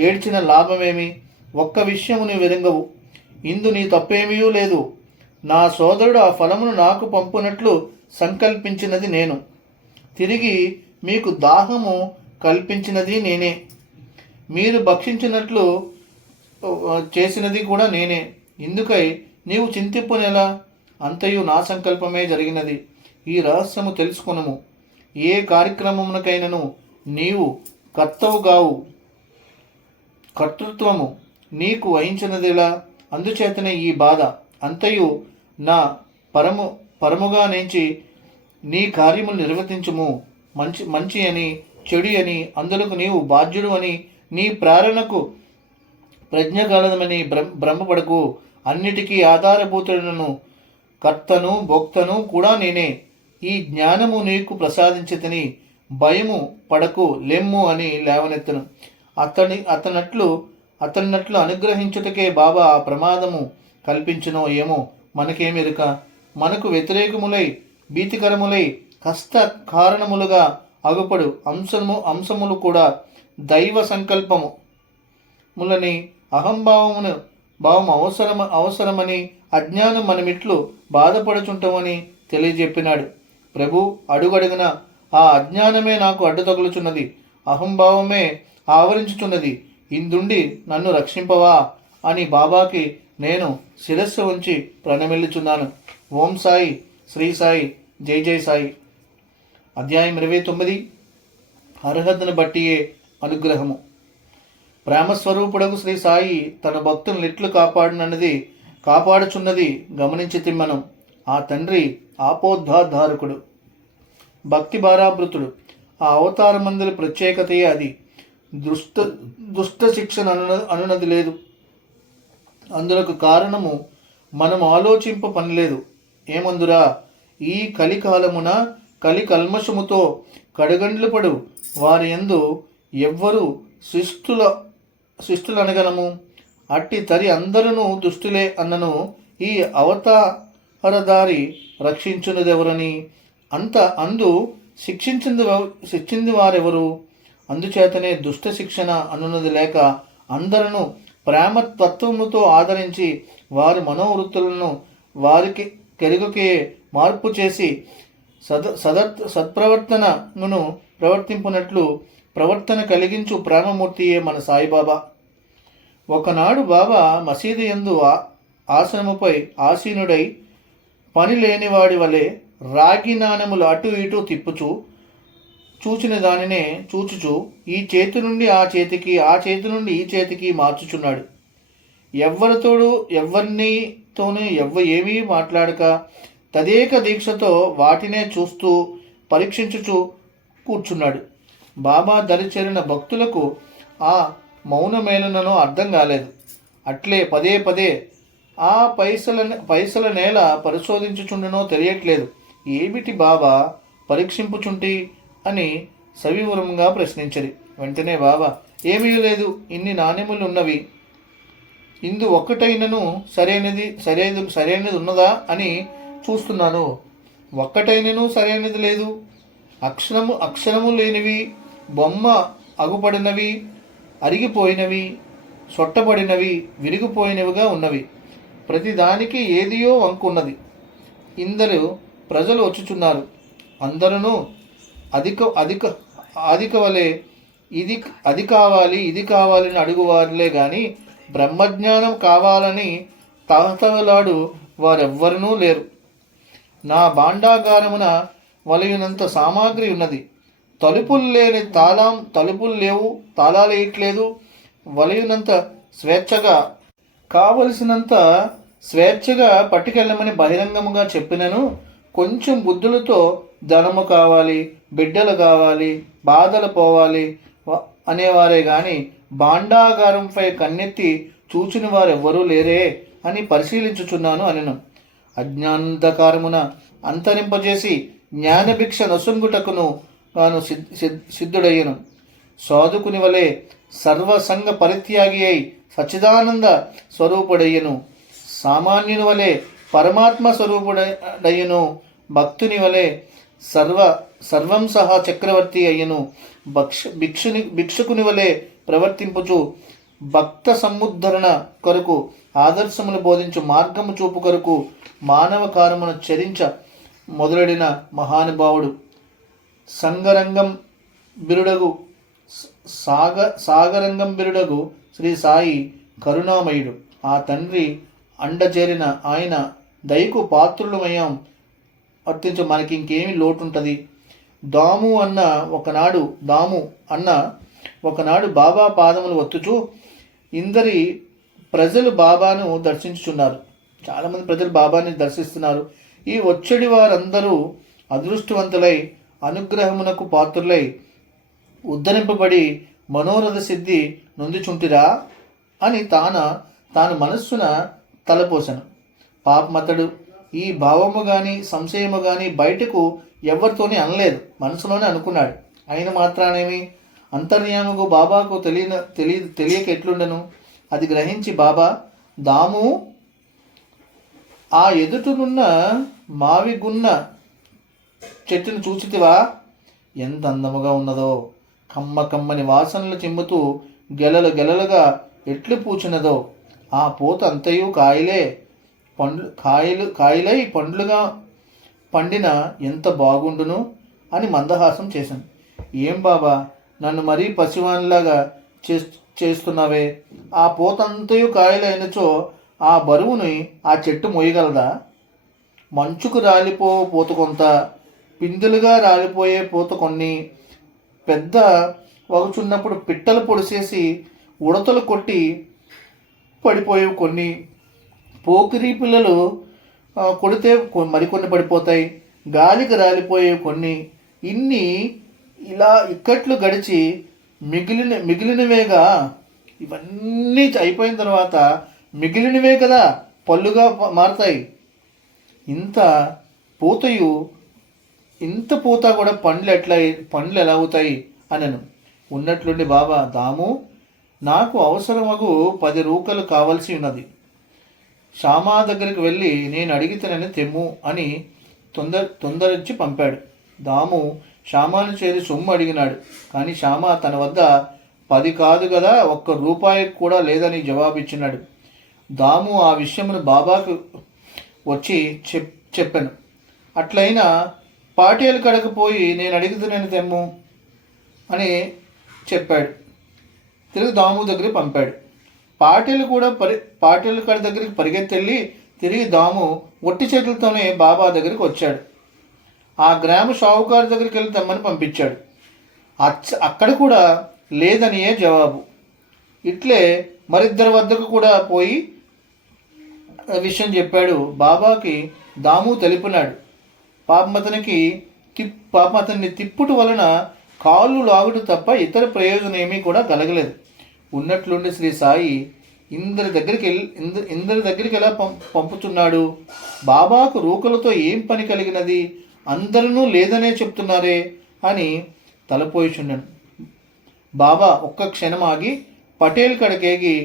ఏడ్చిన లాభమేమి? ఒక్క విషయము నీ వెరంగవు. ఇందు నీ తప్పేమీ లేదు. నా సోదరుడు ఆ ఫలమును నాకు పంపునట్లు సంకల్పించినది నేను. తిరిగి మీకు దాహము కల్పించినది నేనే. మీరు భక్షించినట్లు చేసినది కూడా నేనే. ఇందుకై నీవు చింతింపునెలా? అంతయు నా సంకల్పమే జరిగినది. ఈ రహస్యము తెలుసుకొనుము. ఏ కార్యక్రమమునకైనను నీవు కర్తవుగావు. కర్తృత్వము నీకు వహించినదిలా. అందుచేతనే ఈ బాధ అంతయు నా పరముగా నుంచి నీ కార్యములు నిర్వర్తించుము. మంచి అని చెడు అని అందులకు నీవు బాధ్యుడు అని నీ ప్రేరణకు ప్రజ్ఞ కలదమని భ్రమపడకు. అన్నిటికీ ఆధారభూతుడను, కర్తను భోక్తను కూడా నేనే. ఈ జ్ఞానము నీకు ప్రసాదించితిని. భయము పడకు, లెమ్ము అని లేవనెత్తను. అతన్నట్లు అనుగ్రహించుటకే బాబా ఆ ప్రమాదము కల్పించునో ఏమో మనకేమెరుక. మనకు వ్యతిరేకములై భీతికరములై కష్ట కారణములుగా అగుపడు అంశములు కూడా దైవ సంకల్పము ములని భావం అవసరమని అజ్ఞానం మనమిట్లు బాధపడుచుంటామని తెలియజెప్పినాడు. ప్రభు అడుగడుగున ఆ అజ్ఞానమే నాకు అడ్డు తగులుచున్నది, అహంభావమే ఆవరించుచున్నది. ఇందుండి నన్ను రక్షింపవా అని బాబాకి నేను శిరస్సు ఉంచి ప్రణమిల్లుచున్నాను. ఓం సాయి, శ్రీ సాయి, జై జై సాయి. అధ్యాయం 29. అర్హతను బట్టియే అనుగ్రహము. ప్రేమస్వరూపుడకు శ్రీ సాయి తన భక్తులను ఎట్లు కాపాడుచున్నది గమనించి తిమ్మనం. ఆ తండ్రి ఆపోద్ధారకుడు, భక్తి భారాభృతుడు. ఆ అవతార మందుల ప్రత్యేకతయే అది. దుష్ట శిక్షణ అనునది లేదు. అందులకు కారణము మనం ఆలోచింప పనిలేదు. ఏమందురా, ఈ కలి కల్మషముతో కడగండ్లు పడు వారి యందు ఎవ్వరూ శిష్టుల శిష్టులు అనగలము. అట్టి తరి అందరూ దుష్టులే అన్నను. ఈ అవతారదారి రక్షించున్నదెవరని అందు శిక్షించింది వారెవరు? అందుచేతనే దుష్ట శిక్షణ అనున్నది లేక అందరూ ప్రేమతత్వముతో ఆదరించి వారి మనోవృత్తులను వారికి కెరుగుకే మార్పు చేసి సత్ప్రవర్తనను ప్రవర్తింపునట్లు ప్రవర్తన కలిగించు ప్రేమమూర్తియే మన సాయిబాబా. ఒకనాడు బాబా మసీదు యందు ఆసనముపై ఆసీనుడై పని లేనివాడి వలె రాగి నాణెములు అటు ఇటు చూచిన దానినే చూచుచు ఈ చేతి నుండి ఆ చేతికి, ఆ చేతి నుండి ఈ చేతికి మార్చుచున్నాడు. ఎవరితోనూ ఏమీ మాట్లాడక తదేక దీక్షతో వాటినే చూస్తూ పరీక్షించుచు కూర్చున్నాడు. బాబా దరిచేరిన భక్తులకు ఆ మౌనమేలునను అర్థం కాలేదు. అట్లే పదే పదే ఆ పైసల నేల పరిశోధించుచుండనో తెలియట్లేదు. ఏమిటి బాబా పరీక్షింపుచుంటి అని సవివరంగా ప్రశ్నించరి. వెంటనే బాబా, ఏమీ లేదు, ఇన్ని నాణ్యములు ఉన్నవి, ఇందు ఒక్కటైనను సరైనది ఉన్నదా అని చూస్తున్నాను. ఒక్కటైనను సరైనది లేదు. అక్షరము లేనివి, బొమ్మ అగుపడినవి, అరిగిపోయినవి, సొట్టబడినవి, విరిగిపోయినవిగా ఉన్నవి. ప్రతిదానికి ఏదియో వంకున్నది. ఇందరు ప్రజలు వచ్చుచున్నారు. అందరూ అధిక వలె అది కావాలి ఇది కావాలని అడుగువారులే గాని బ్రహ్మజ్ఞానం కావాలని తహతలాడు వారెవ్వరూ లేరు. నా భాండాగారమున వలయునంత సామాగ్రి ఉన్నది. తలుపులు లేవు, తాళాలేయట్లేదు. వలయునంత స్వేచ్ఛగా కావలసినంత స్వేచ్ఛగా పట్టుకెళ్ళమని బహిరంగముగా చెప్పినను కొంచెం బుద్ధులతో ధనము కావాలి, బిడ్డలు కావాలి, బాధలు పోవాలి అనేవారే గాని భాండాగారంపై కన్నెత్తి చూచిన వారెవ్వరూ లేరే అని పరిశీలించుచున్నాను అనను. అజ్ఞానంధకారమున అంతరింపజేసి జ్ఞానభిక్ష నొసంగుటకును తాను సిద్ధుడయ్యను. సాధుకుని వలె సర్వసంగ పరిత్యాగి అయి సచ్చిదానంద స్వరూపుడయ్యను. సామాన్యుని వలె పరమాత్మ స్వరూపుడయ్యను. భక్తుని వలె సర్వం సహా చక్రవర్తి అయ్యను. భిక్షకుని వలె ప్రవర్తింపుచు భక్త సముద్ధరణ కొరకు ఆదర్శములు బోధించు మార్గము చూపు కొరకు మానవ కారమును చరించ మొదలెడిన మహానుభావుడు. సంగరంగం బిరుడగు సాగరంగం బిరుడగు శ్రీ సాయి కరుణామయుడు. ఆ తండ్రి అండచేరిన ఆయన దయకు పాత్రులమయ్యాం. వర్తించు మనకి ఇంకేమి లోటుంటుంది. దాము అన్న ఒకనాడు బాబా పాదములు ఒత్తుచు ఇందరి ప్రజలు బాబాను దర్శించుచున్నారు. చాలామంది ప్రజలు బాబాని దర్శిస్తున్నారు. ఈ వచ్చడి వారందరూ అదృష్టవంతులై అనుగ్రహమునకు పాత్రులై ఉద్ధరింపబడి మనోరథ సిద్ధి నొందుచుంటిరా అని తాను మనస్సున తలపోసను. పాపమతడు ఈ భావము గాని సంశయము గాని బయటకు ఎవరితోనే అనలేదు, మనసులోనే అనుకున్నాడు. ఆయన మాత్రానేమి అంతర్యామకు బాబాకు తెలియక ఎట్లుండను. అది గ్రహించి బాబా, దాము ఆ ఎదుటనున్న మావిగున్న చెట్టును చూచితివా, ఎంత అందముగా ఉన్నదో, కమ్మని వాసనలు చిమ్ముతూ గెలలుగా ఎట్లు పూచినదో, ఆ పూత అంతయు కాయలై పండ్లుగా పండిన ఎంత బాగుండును అని మందహాసం చేశాను. ఏం బాబా, నన్ను మరీ పసివానిలాగా చేస్తున్నావే, ఆ పూతంతయు కాయలైనచో ఆ బరువుని ఆ చెట్టు మోయగలదా? మంచుకు రాలిపో పూత కొంత, పిందులుగా రాలిపోయే పూత కొన్ని, పెద్ద వగుచున్నప్పుడు పిట్టలు పొడిసేసి ఉడతలు కొట్టి పడిపోయేవి కొన్ని, పోకిరీ పిల్లలు కొడితే మరికొన్ని పడిపోతాయి, గాలికి రాలిపోయేవి కొన్ని. ఇన్ని ఇలా ఇక్కట్లు గడిచి మిగిలినవేగా, ఇవన్నీ అయిపోయిన తర్వాత మిగిలినవే కదా పళ్ళుగా మారతాయి. ఇంత పూత కూడా పండ్లు ఎలా అవుతాయి అనను. ఉన్నట్లుండి బాబా, దాము, నాకు అవసరమగు 10 రూకలు కావలసి ఉన్నది. శ్యామా దగ్గరికి వెళ్ళి నేను అడిగితేనని తెమ్ము అని తొందరించి పంపాడు. దాము శ్యామాను చేరి సొమ్ము అడిగినాడు. కానీ శ్యామ తన వద్ద 10 కాదు కదా, 1 రూపాయి కూడా లేదని జవాబిచ్చినాడు. దాము ఆ విషయమును బాబాకు వచ్చి చెప్పాను. అట్లయినా పాటేలు కడకు పోయి నేను అడిగితేనని తెమ్ము అని చెప్పాడు. తిరిగి దాము దగ్గరికి పంపాడు. పాటేలు కడ దగ్గరికి పరిగెత్తెళ్ళి తిరిగి దాము ఒట్టి చేతులతోనే బాబా దగ్గరికి వచ్చాడు. ఆ గ్రామ షావుకారు దగ్గరికి వెళ్ళి తెమ్మని పంపించాడు. అక్కడ కూడా లేదనియే జవాబు. ఇట్లే మరిద్దరి వద్దకు కూడా పోయి విషయం చెప్పాడు. బాబాకి దాము తెలిపినాడు. పాపం అతన్ని తిప్పుట వలన కాళ్ళు లాగుట తప్ప ఇతర ప్రయోజనం ఏమీ కూడా కలగలేదు. ఉన్నట్లుండి శ్రీ సాయి ఇందరి దగ్గరికి ఎలా పంపుతున్నాడు? బాబాకు రూకలతో ఏం పని కలిగినది? అందరూ లేదనే చెప్తున్నారే అని తలపోయిచున్నాను. బాబా ఒక్క క్షణం ఆగి పటేల్ కడకేగి,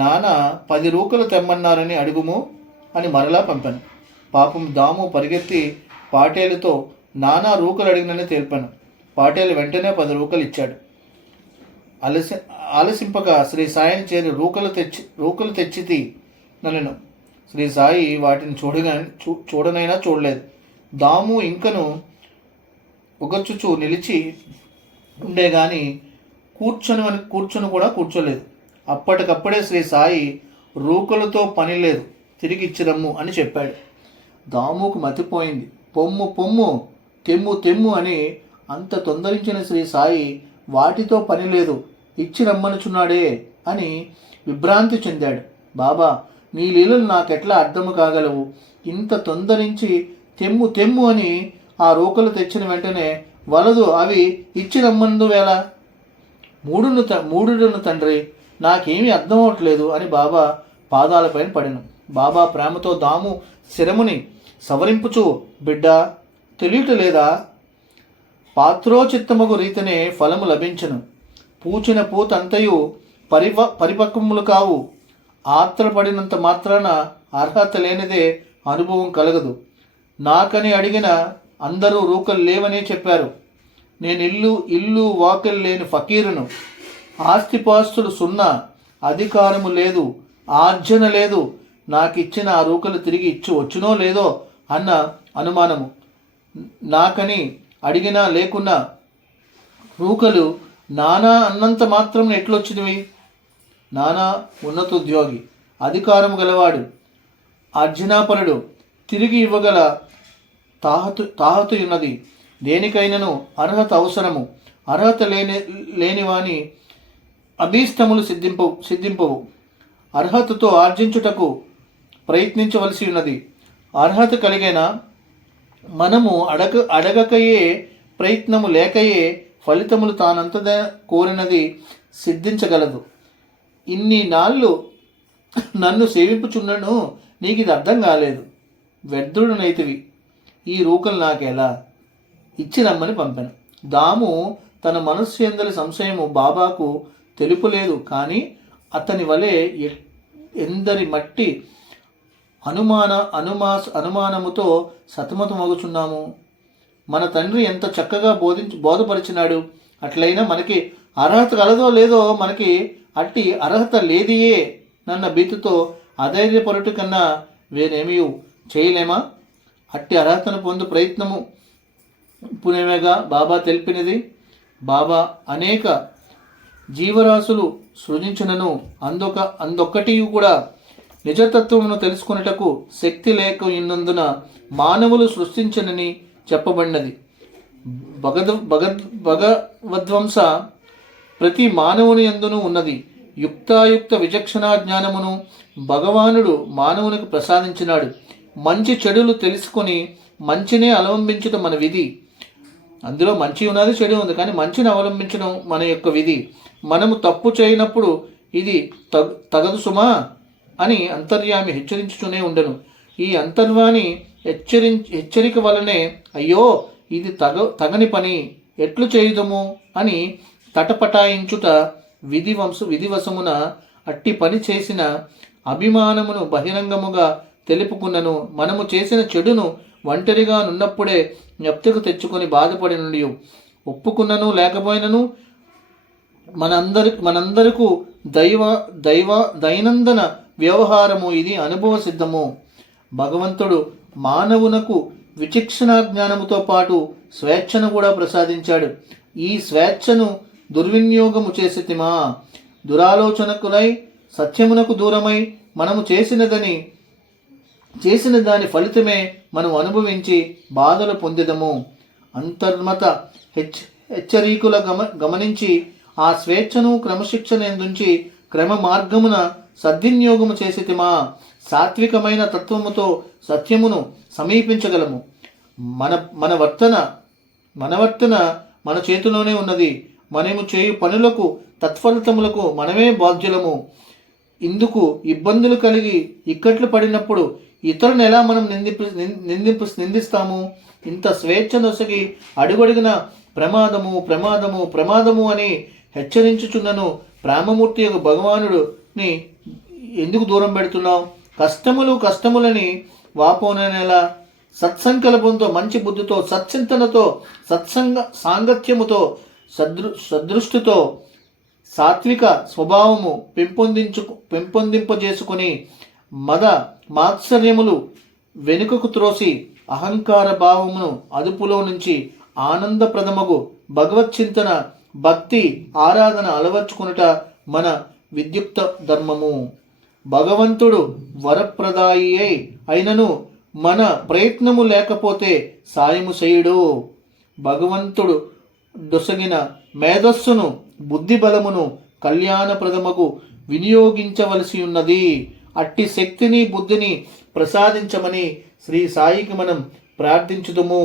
నాన్న 10 రూకలు తెమ్మన్నారని అడుగుము అని మరలా పంపాను. పాపం దాము పరిగెత్తి పాటేలుతో నానా రూకలు అడిగినని తెలిపాను. పాటేలు వెంటనే 10 రూకలు ఇచ్చాడు. ఆలసింపక శ్రీ సాయిని చేరి రూకలు తెచ్చితి నన్ను. శ్రీ సాయి వాటిని చూడనైనా చూడలేదు. దాము ఇంకను ఉగర్చుచు నిలిచి ఉండే గాని కూర్చొని కూడా కూర్చోలేదు. అప్పటికప్పుడే శ్రీ సాయి రూకలతో పని లేదు, తిరిగి ఇచ్చిరమ్ము అని చెప్పాడు. దాముకు మతిపోయింది. పొమ్ము తెమ్ము అని అంత తొందరించిన శ్రీ సాయి వాటితో పని లేదు, ఇచ్చి రమ్మనుచున్నాడే అని విభ్రాంతి చెందాడు. బాబా, నీ లీలలు నాకెట్లా అర్థము కాగలవు? ఇంత తొందరించి తెమ్ము అని ఆ రూకలు తెచ్చిన వెంటనే వలదు, అవి ఇచ్చి రమ్మందు వేళ మూడును తండ్రి, నాకేమీ అర్థం అవట్లేదు అని బాబా పాదాలపైన పడిను. బాబా ప్రేమతో దాము శిరముని సవరింపుచు, బిడ్డ తెలియటలేదా? పాత్రోచిత్తమగు రీతినే ఫలము లభించను. పూచిన పూతంతయు పరిపక్వములు కావు. ఆత్రపడినంత మాత్రాన అర్హత లేనిదే అనుభవం కలగదు. నాకని అడిగిన అందరూ రూకలు లేవనే చెప్పారు. నేను ఇల్లు వాకిలు లేని ఫకీరును. ఆస్తిపాస్తులు సున్నా, అధికారము లేదు, ఆర్జన లేదు. నాకిచ్చిన ఆ రూకలు తిరిగి ఇచ్చి వచ్చునో లేదో అన్న అనుమానము. నాకని అడిగినా లేకున్నా రూకలు నానా అన్నంత మాత్రం ఎట్లొచ్చినవి? నానా ఉన్నతోద్యోగి, అధికారము గలవాడు, అర్జనాపరుడు, తిరిగి ఇవ్వగల తాహతు ఉన్నది. దేనికైనను అర్హత అవసరము. అర్హత లేనివాని అభీష్టములు సిద్ధింపవు. అర్హతతో ఆర్జించుటకు ప్రయత్నించవలసి ఉన్నది. అర్హత కలిగేనా మనము అడగకయే, ప్రయత్నము లేకయే ఫలితములు తానంతద కోరినది సిద్ధించగలదు. ఇన్ని నాళ్ళు నన్ను సేవింపుచున్నను, నీకు ఇది అర్థం కాలేదు. వ్యర్థుడనైతివి. ఈ రూకలు నాకెలా ఇచ్చి రమ్మని పంపాను. దాము తన మనస్సు ఎందలి సంశయము బాబాకు తెలుపులేదు. కానీ అతని వలె ఎందరి మట్టి అనుమానముతో సతమతమగుచున్నాము. మన తండ్రి ఎంత చక్కగా బోధపరిచినాడు. అట్లయినా మనకి అర్హత కలదో లేదో, మనకి అట్టి అర్హత లేదియే నన్న భీతితో అధైర్యపరుట కన్నా వేరేమీ చేయలేమా? అట్టి అర్హతను పొందు ప్రయత్నము పునేవేగా బాబా తెలిపినది. బాబా అనేక జీవరాశులు సృజించినను అందొక్కటి కూడా నిజతత్వమును తెలుసుకున్నటకు శక్తి లేక ఉన్నందున మానవులు సృష్టించనని చెప్పబడినది. భగవద్వంశ ప్రతి మానవుని యందును ఉన్నది. యుక్తాయుక్త విచక్షణా జ్ఞానమును భగవానుడు మానవునికి ప్రసాదించినాడు. మంచి చెడులు తెలుసుకొని మంచినే అవలంబించడం మన విధి. అందులో మంచి ఉన్నది, చెడు ఉంది, కానీ మంచిని అవలంబించడం మన యొక్క విధి. మనము తప్పు చేయనప్పుడు ఇది తగదు సుమా అని అంతర్యామి హెచ్చరించుతూనే ఉండను. ఈ అంతర్వాణి హెచ్చరిక వలనే అయ్యో ఇది తగని పని, ఎట్లు చేయుదము అని తటపటాయించుట విధివశమున అట్టి పని చేసిన అభిమానమును బహిరంగముగా తెలుపుకున్నను మనము చేసిన చెడును ఒంటరిగా నున్నప్పుడే జ్ఞప్తికి తెచ్చుకొని బాధపడి నుండి ఒప్పుకున్నను లేకపోయినను మనందరకు దైనందన వ్యవహారము ఇది అనుభవ సిద్ధము. భగవంతుడు మానవునకు విచక్షణ జ్ఞానముతో పాటు స్వేచ్ఛను కూడా ప్రసాదించాడు. ఈ స్వేచ్ఛను దుర్వినియోగము చేసితిమా, దురాలోచనకులై సత్యమునకు దూరమై మనము చేసిన దాని ఫలితమే మనం అనుభవించి బాధలు పొందిదము. అంతర్మత హెచ్చరీకుల గమనించి ఆ స్వేచ్ఛను క్రమశిక్షణ నుంచి క్రమ మార్గమున సద్వినియోగము చేసితిమా, సాత్వికమైన తత్వముతో సత్యమును సమీపించగలము. మన వర్తన మన చేతిలోనే ఉన్నది. మనము చేయు పనులకు తత్ఫలితములకు మనమే బాధ్యులము. ఇందుకు ఇబ్బందులు కలిగి ఇక్కట్లు పడినప్పుడు ఇతరులను ఎలా మనం నిందిస్తాము? ఇంత స్వేచ్ఛ నొసగి అడుగడుగున ప్రమాదము అని హెచ్చరించుచున్నను ప్రేమమూర్తి యొక్క భగవానుడిని ఎందుకు దూరం పెడుతున్నావు? కష్టములని వాపోనేలా సత్సంకల్పంతో, మంచి బుద్ధితో, సత్చింతనతో, సాంగత్యముతో, సదృష్టితో, సాత్విక స్వభావము పెంపొందింపజేసుకుని మాత్సర్యములు వెనుకకు త్రోసి అహంకార భావమును అదుపులో నుంచి ఆనందప్రదమగు భగవచ్చింతన, భక్తి, ఆరాధన అలవర్చుకునుట మన విద్యుక్త ధర్మము. భగవంతుడు వరప్రదాయి అయినను మన ప్రయత్నము లేకపోతే సాయము చేయుడు. భగవంతుడు డొసగిన మేధస్సును, బుద్ధి బలమును కళ్యాణప్రదమగు వినియోగించవలసి ఉన్నది. అట్టి శక్తిని, బుద్ధిని ప్రసాదించమని శ్రీ సాయికి మనం ప్రార్థించుదుము.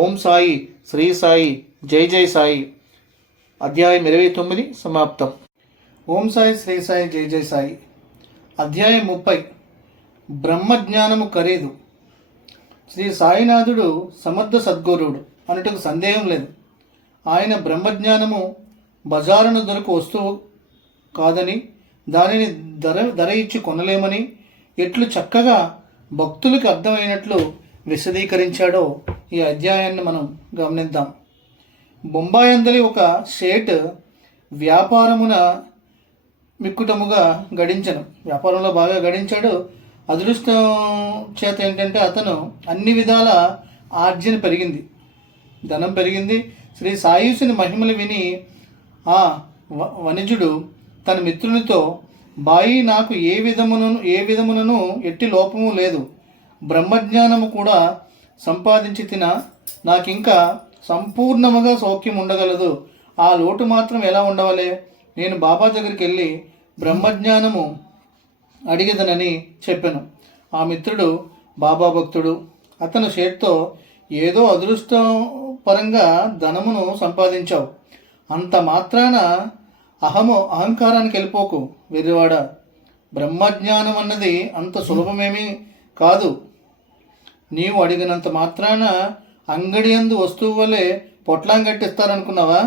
ఓం సాయి, శ్రీ సాయి, జై జై సాయి. అధ్యాయం 29 సమాప్తం. ఓం సాయి, శ్రీ సాయి, జై జై సాయి. అధ్యాయం 30. బ్రహ్మజ్ఞానము ఖరీదు. శ్రీ సాయినాథుడు సమర్థ సద్గురువుడు అనుటకు సందేహం లేదు. ఆయన బ్రహ్మజ్ఞానము బజారును దొరకు వస్తువు కాదని, దానిని ధర ఇచ్చి కొనలేమని ఎట్లు చక్కగా భక్తులకు అర్థమైనట్లు విశదీకరించాడో ఈ అధ్యాయాన్ని మనం గమనిద్దాం. బొంబాయందలి ఒక షేట్ వ్యాపారమున మిక్కుటముగా గడించను. వ్యాపారంలో బాగా గడించాడు. అదృష్టం చేత ఏంటంటే అతను అన్ని విధాల ఆర్జన పెరిగింది, ధనం పెరిగింది. శ్రీ సాయుసుని మహిమలు విని ఆ వణిజుడు తన మిత్రునితో, బాయి, నాకు ఏ విధమునను ఎట్టి లోపము లేదు. బ్రహ్మజ్ఞానము కూడా సంపాదించి నాకింకా సంపూర్ణముగా సౌఖ్యం ఉండగలదు. ఆ లోటు మాత్రం ఎలా ఉండవలే? నేను బాబా దగ్గరికి వెళ్ళి బ్రహ్మజ్ఞానము అడిగదనని చెప్పాను. ఆ మిత్రుడు బాబా భక్తుడు. అతను షేట్తో, ఏదో అదృష్టం పరంగా ధనమును సంపాదించావు, అంత మాత్రాన అహంకారానికి వెళ్ళిపోకు వెర్రివాడ. బ్రహ్మజ్ఞానం అన్నది అంత సులభమేమీ కాదు. నీవు అడిగినంత మాత్రాన అంగడి యందు వస్తువు వల్లే పొట్లాం కట్టిస్తారనుకున్నావా?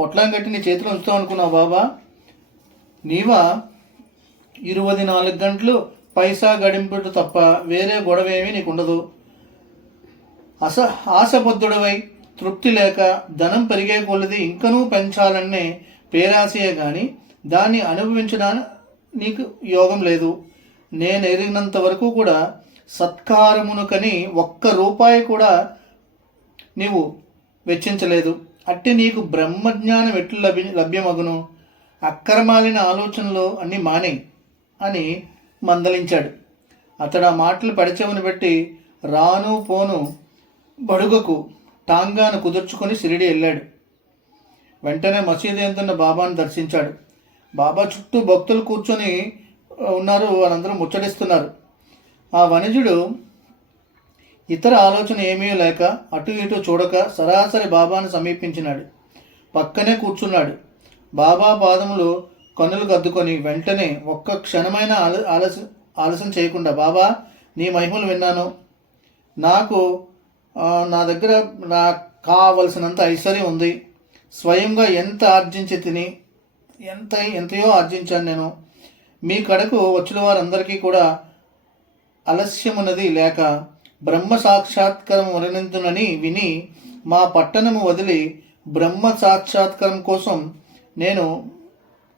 పొట్లాం కట్టి నీ చేతిలో ఉంచుతావు అనుకున్నావు బాబా? నీవా 24 గంటలు పైసా గడింపుడు తప్ప వేరే గొడవ ఏమీ నీకు ఉండదు. ఆశబద్ధుడవై తృప్తి లేక ధనం పెరిగే కొలది ఇంకనూ పెంచాలనే పేరాశయే కానీ దాన్ని అనుభవించడానికి నీకు యోగం లేదు. నేను ఎరిగినంత వరకు కూడా సత్కారమునుకని ₹1 కూడా నీవు వెచ్చించలేదు. అట్టి నీకు బ్రహ్మజ్ఞానం ఎట్లు లభ్యమగును? అక్రమాలిన ఆలోచనలు అన్నీ మానేయి అని మందలించాడు. అతడు ఆ మాటలు పడిచెవును పెట్టి రాను పోను బడుగకు టాంగాను కుదుర్చుకొని షిరిడి వెళ్ళాడు. వెంటనే మసీదు ఎందున్న బాబాను దర్శించాడు. బాబా చుట్టూ భక్తులు కూర్చొని ఉన్నారు. వాళ్ళందరూ ముచ్చటిస్తున్నారు. ఆ వణిజుడు ఇతర ఆలోచన ఏమీ లేక అటు ఇటు చూడక సరాసరి బాబాను సమీపించినాడు. పక్కనే కూర్చున్నాడు. బాబా పాదములు కన్నులు కద్దుకొని వెంటనే ఒక్క క్షణమైన ఆలస్యం చేయకుండా, బాబా, నీ మహిమలు విన్నాను. నా దగ్గర నాకు కావలసినంత ఐశ్వర్యం ఉంది, స్వయంగా ఎంత ఆర్జించి తిని ఎంతయో ఆర్జించాను నేను. మీ కడకు వచ్చిన వారందరికీ కూడా ఆలస్యమున్నది లేక బ్రహ్మ సాక్షాత్కారం వలనందునని విని మా పట్టణము వదిలి బ్రహ్మ సాక్షాత్కారం కోసం నేను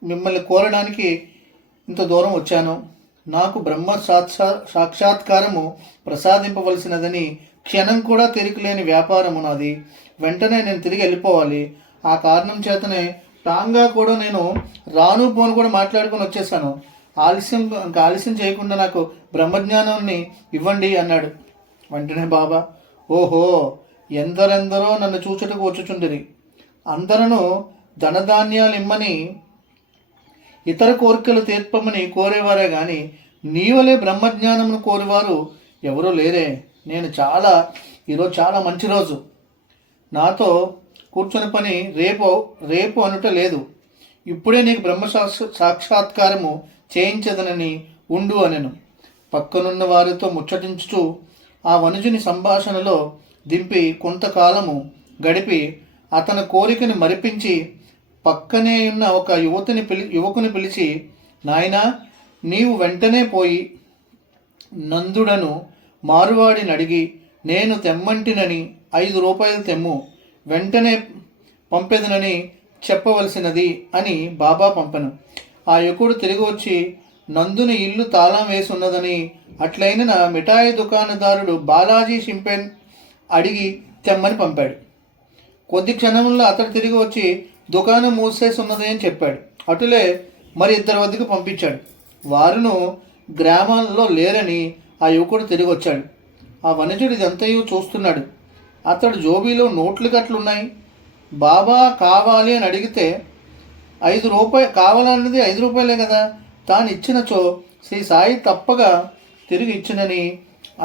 మిమ్మల్ని కోరడానికి ఇంత దూరం వచ్చాను. నాకు బ్రహ్మ సాక్షాత్కారము ప్రసాదింపవలసినదని క్షణం కూడా తెరికలేని వ్యాపారము నాది. వెంటనే నేను తిరిగి వెళ్ళిపోవాలి. ఆ కారణం చేతనే టాంగా కూడా నేను రాను పోను కూడా మాట్లాడుకొని వచ్చేసాను. ఆలస్యం చేయకుండా నాకు బ్రహ్మజ్ఞానాన్ని ఇవ్వండి అన్నాడు. వెంటనే బాబా, ఓహో, ఎందరెందరో నన్ను చూచుటకు వచ్చుచుండిరి. అందరూ ధనధాన్యాలు ఇమ్మని ఇతర కోరికలు తీర్పమని కోరేవారే గాని నీవలే బ్రహ్మజ్ఞానమును కోరేవారు ఎవరూ లేరే. నేను ఈరోజు చాలా మంచి రోజు. నాతో కూర్చొని పని రేపు అనుట లేదు. ఇప్పుడే నీకు బ్రహ్మ సాక్షాత్కారము చేయించదనని ఉండు అనెను. పక్కనున్న వారితో ముచ్చటించుతూ ఆ వనుజుని సంభాషణలో దింపి కొంతకాలము గడిపి అతని కోరికను మరిపించి పక్కనే ఉన్న ఒక యువకుని పిలిచి, నాయనా, నీవు వెంటనే పోయి నందుడను మారువాడిని అడిగి నేను తెమ్మంటినని 5 రూపాయలు తెమ్ము, వెంటనే పంపెదనని చెప్పవలసినది అని బాబా పంపను. ఆ యువకుడు తిరిగి వచ్చి నందుని ఇల్లు తాళం వేసి ఉన్నదని, అట్లయిన నా మిఠాయి దుకాణదారుడు బాలాజీ షింపెన్ అడిగి తెమ్మని పంపాడు. కొద్ది క్షణంలో అతడు తిరిగి వచ్చి దుకాణం మూసేసి ఉన్నది అని చెప్పాడు. అటులే మరి 2 వద్దకు పంపించాడు. వారును గ్రామాల్లో లేరని ఆ యువకుడు తిరిగి వచ్చాడు. ఆ వనజుడు ఇదంతయు చూస్తున్నాడు. అతడు జోబీలో నోట్లు కట్లున్నాయి. బాబా కావాలి అని అడిగితే 5 రూపాయలు కావాలన్నది 5 రూపాయలే కదా. తాను ఇచ్చినచో శ్రీ సాయి తప్పగా తిరిగి ఇచ్చినని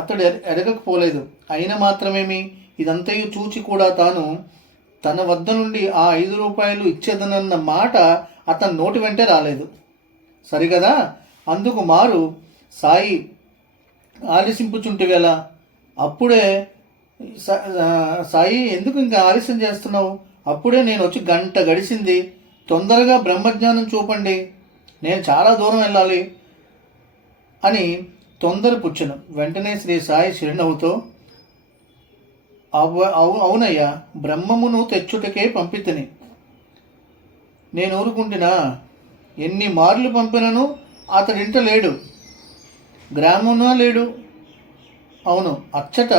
అతడు ఎడగకపోలేదు. అయినా మాత్రమేమి, ఇదంతయు చూచి కూడా తాను తన వద్ద నుండి ఆ 5 రూపాయలు ఇచ్చేదనన్న మాట అతని నోటి వెంటే రాలేదు. సరిగదా. అందుకు మారు, సాయి ఆలసింపుచుంటివేళ, అప్పుడే సాయి ఎందుకు ఇంకా ఆలస్యం చేస్తున్నావు? అప్పుడే నేను వచ్చి గంట గడిచింది. తొందరగా బ్రహ్మజ్ఞానం చూపండి, నేను చాలా దూరం వెళ్ళాలి అని తొందర పుచ్చెను. వెంటనే శ్రీ సాయి చిరునవ్వుతో, అవునయ్యా, బ్రహ్మమును తెచ్చుటకే పంపితిని. నేను ఊరుకుంటున్నా. ఎన్ని మార్లు పంపినను అతడింట లేడు, గ్రామంలో లేడు. అవును, అచ్చట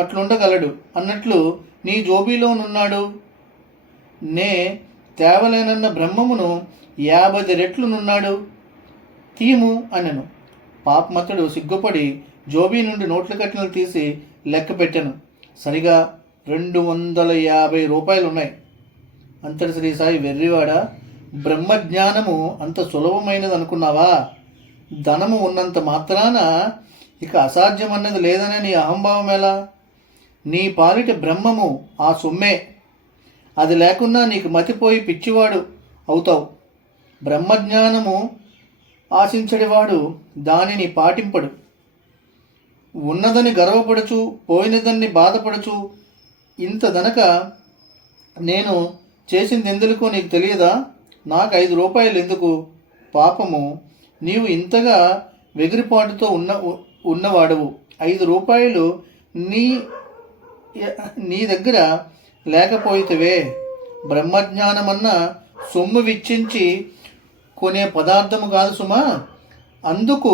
అట్లుండగలడు అన్నట్లు నీ జోబీలోనున్నాడు. నే తేవలేనన్న బ్రహ్మమును 50 రెట్లునున్నాడు, తీము అనెను. పాపమతడు సిగ్గుపడి జోబీ నుండి నోట్ల కట్టెలు తీసి లెక్క పెట్టాను. సరిగా 250 రూపాయలు ఉన్నాయి. అంతటి శ్రీ సాయి, వెర్రివాడ, బ్రహ్మజ్ఞానము అంత సులభమైనది అనుకున్నావా? ధనము ఉన్నంత మాత్రాన ఇక అసాధ్యమన్నది లేదనే నీ అహంభావం ఎలా? నీ పాలిట బ్రహ్మము ఆ సొమ్మే. అది లేకున్నా నీకు మతిపోయి పిచ్చివాడు అవుతావు. బ్రహ్మజ్ఞానము ఆశించడివాడు దానిని పాటింపడు. ఉన్నదని గర్వపడుచు, పోయినదాన్ని బాధపడుచు, ఇంత దనక నేను చేసింది ఎందుకు నీకు తెలియదా? నాకు 5 రూపాయలు ఎందుకు? పాపము, నీవు ఇంతగా వెగిరిపాటుతో ఉన్నవాడవు. 5 రూపాయలు నీ దగ్గర లేకపోయితేవే. బ్రహ్మజ్ఞానమన్న సొమ్ము వెచ్చించి కొనే పదార్థము కాదు సుమా. అందుకు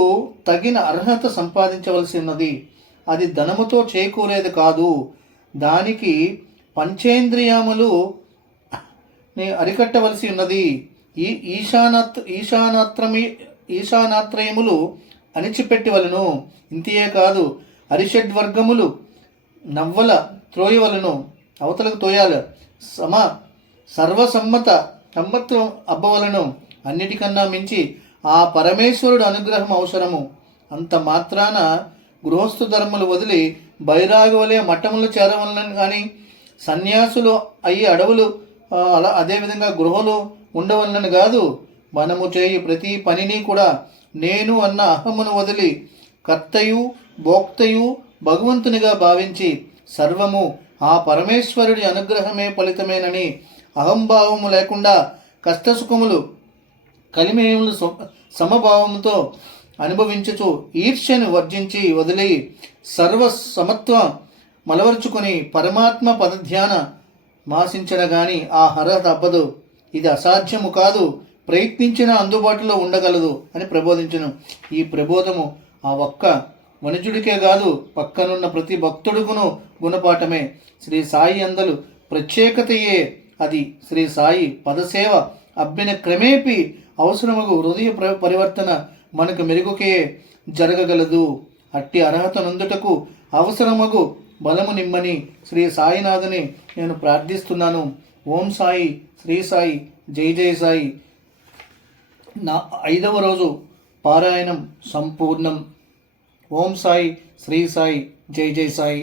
తగిన అర్హత సంపాదించవలసినది. అది ధనముతో చేకూరేది కాదు. దానికి పంచేంద్రియములు అరికట్టవలసి ఉన్నది. ఈ ఈశానాత్రయములు అణిచిపెట్టవలను. ఇంతియే కాదు, అరిషడ్వర్గములు నవ్వల త్రోయవలను, అవతలకు తోయాలి. సర్వసమ్మతం అబ్బవలను. అన్నిటికన్నా మించి ఆ పరమేశ్వరుడు అనుగ్రహం అవసరము. అంత మాత్రాన గృహస్థు ధర్మలు వదిలి బైరాగవలే మఠములు చేరవలను కానీ సన్యాసులు అయ్యి అడవులు అదేవిధంగా గృహలు ఉండవలనని కాదు. మనము చేయి ప్రతి పనిని కూడా నేను అన్న అహమును వదిలి కర్తయు భోక్తయు భగవంతునిగా భావించి సర్వము ఆ పరమేశ్వరుడి అనుగ్రహమే ఫలితమేనని అహంభావము లేకుండా కష్టసుఖములు కలిమేములు సమభావముతో అనుభవించుచు ఈర్ష్యను వర్జించి వదిలి సర్వ సమత్వ మలవర్చుకొని పరమాత్మ పదధ్యాన మాసించడగాని ఆ హర తప్పదు. ఇది అసాధ్యము కాదు, ప్రయత్నించిన అందుబాటులో ఉండగలదు అని ప్రబోధించను. ఈ ప్రబోధము ఆ ఒక్క వణిజుడికే కాదు, పక్కనున్న ప్రతి భక్తుడుకును గుణపాఠమే. శ్రీ సాయి అందలు ప్రత్యేకతయే అది. శ్రీ సాయి పదసేవ అబ్బిన క్రమేపీ అవసరమగు హృదయ పరివర్తన మనకు మెరుగుకే జరగగలదు. అట్టి అర్హత నందుటకు అవసరమగు బలము నిమ్మని శ్రీ సాయినాథుని నేను ప్రార్థిస్తున్నాను. ఓం సాయి, శ్రీ సాయి, జై జై సాయి. నా 5వ రోజు పారాయణం సంపూర్ణం. ఓం సాయి, శ్రీ సాయి, జై జై సాయి.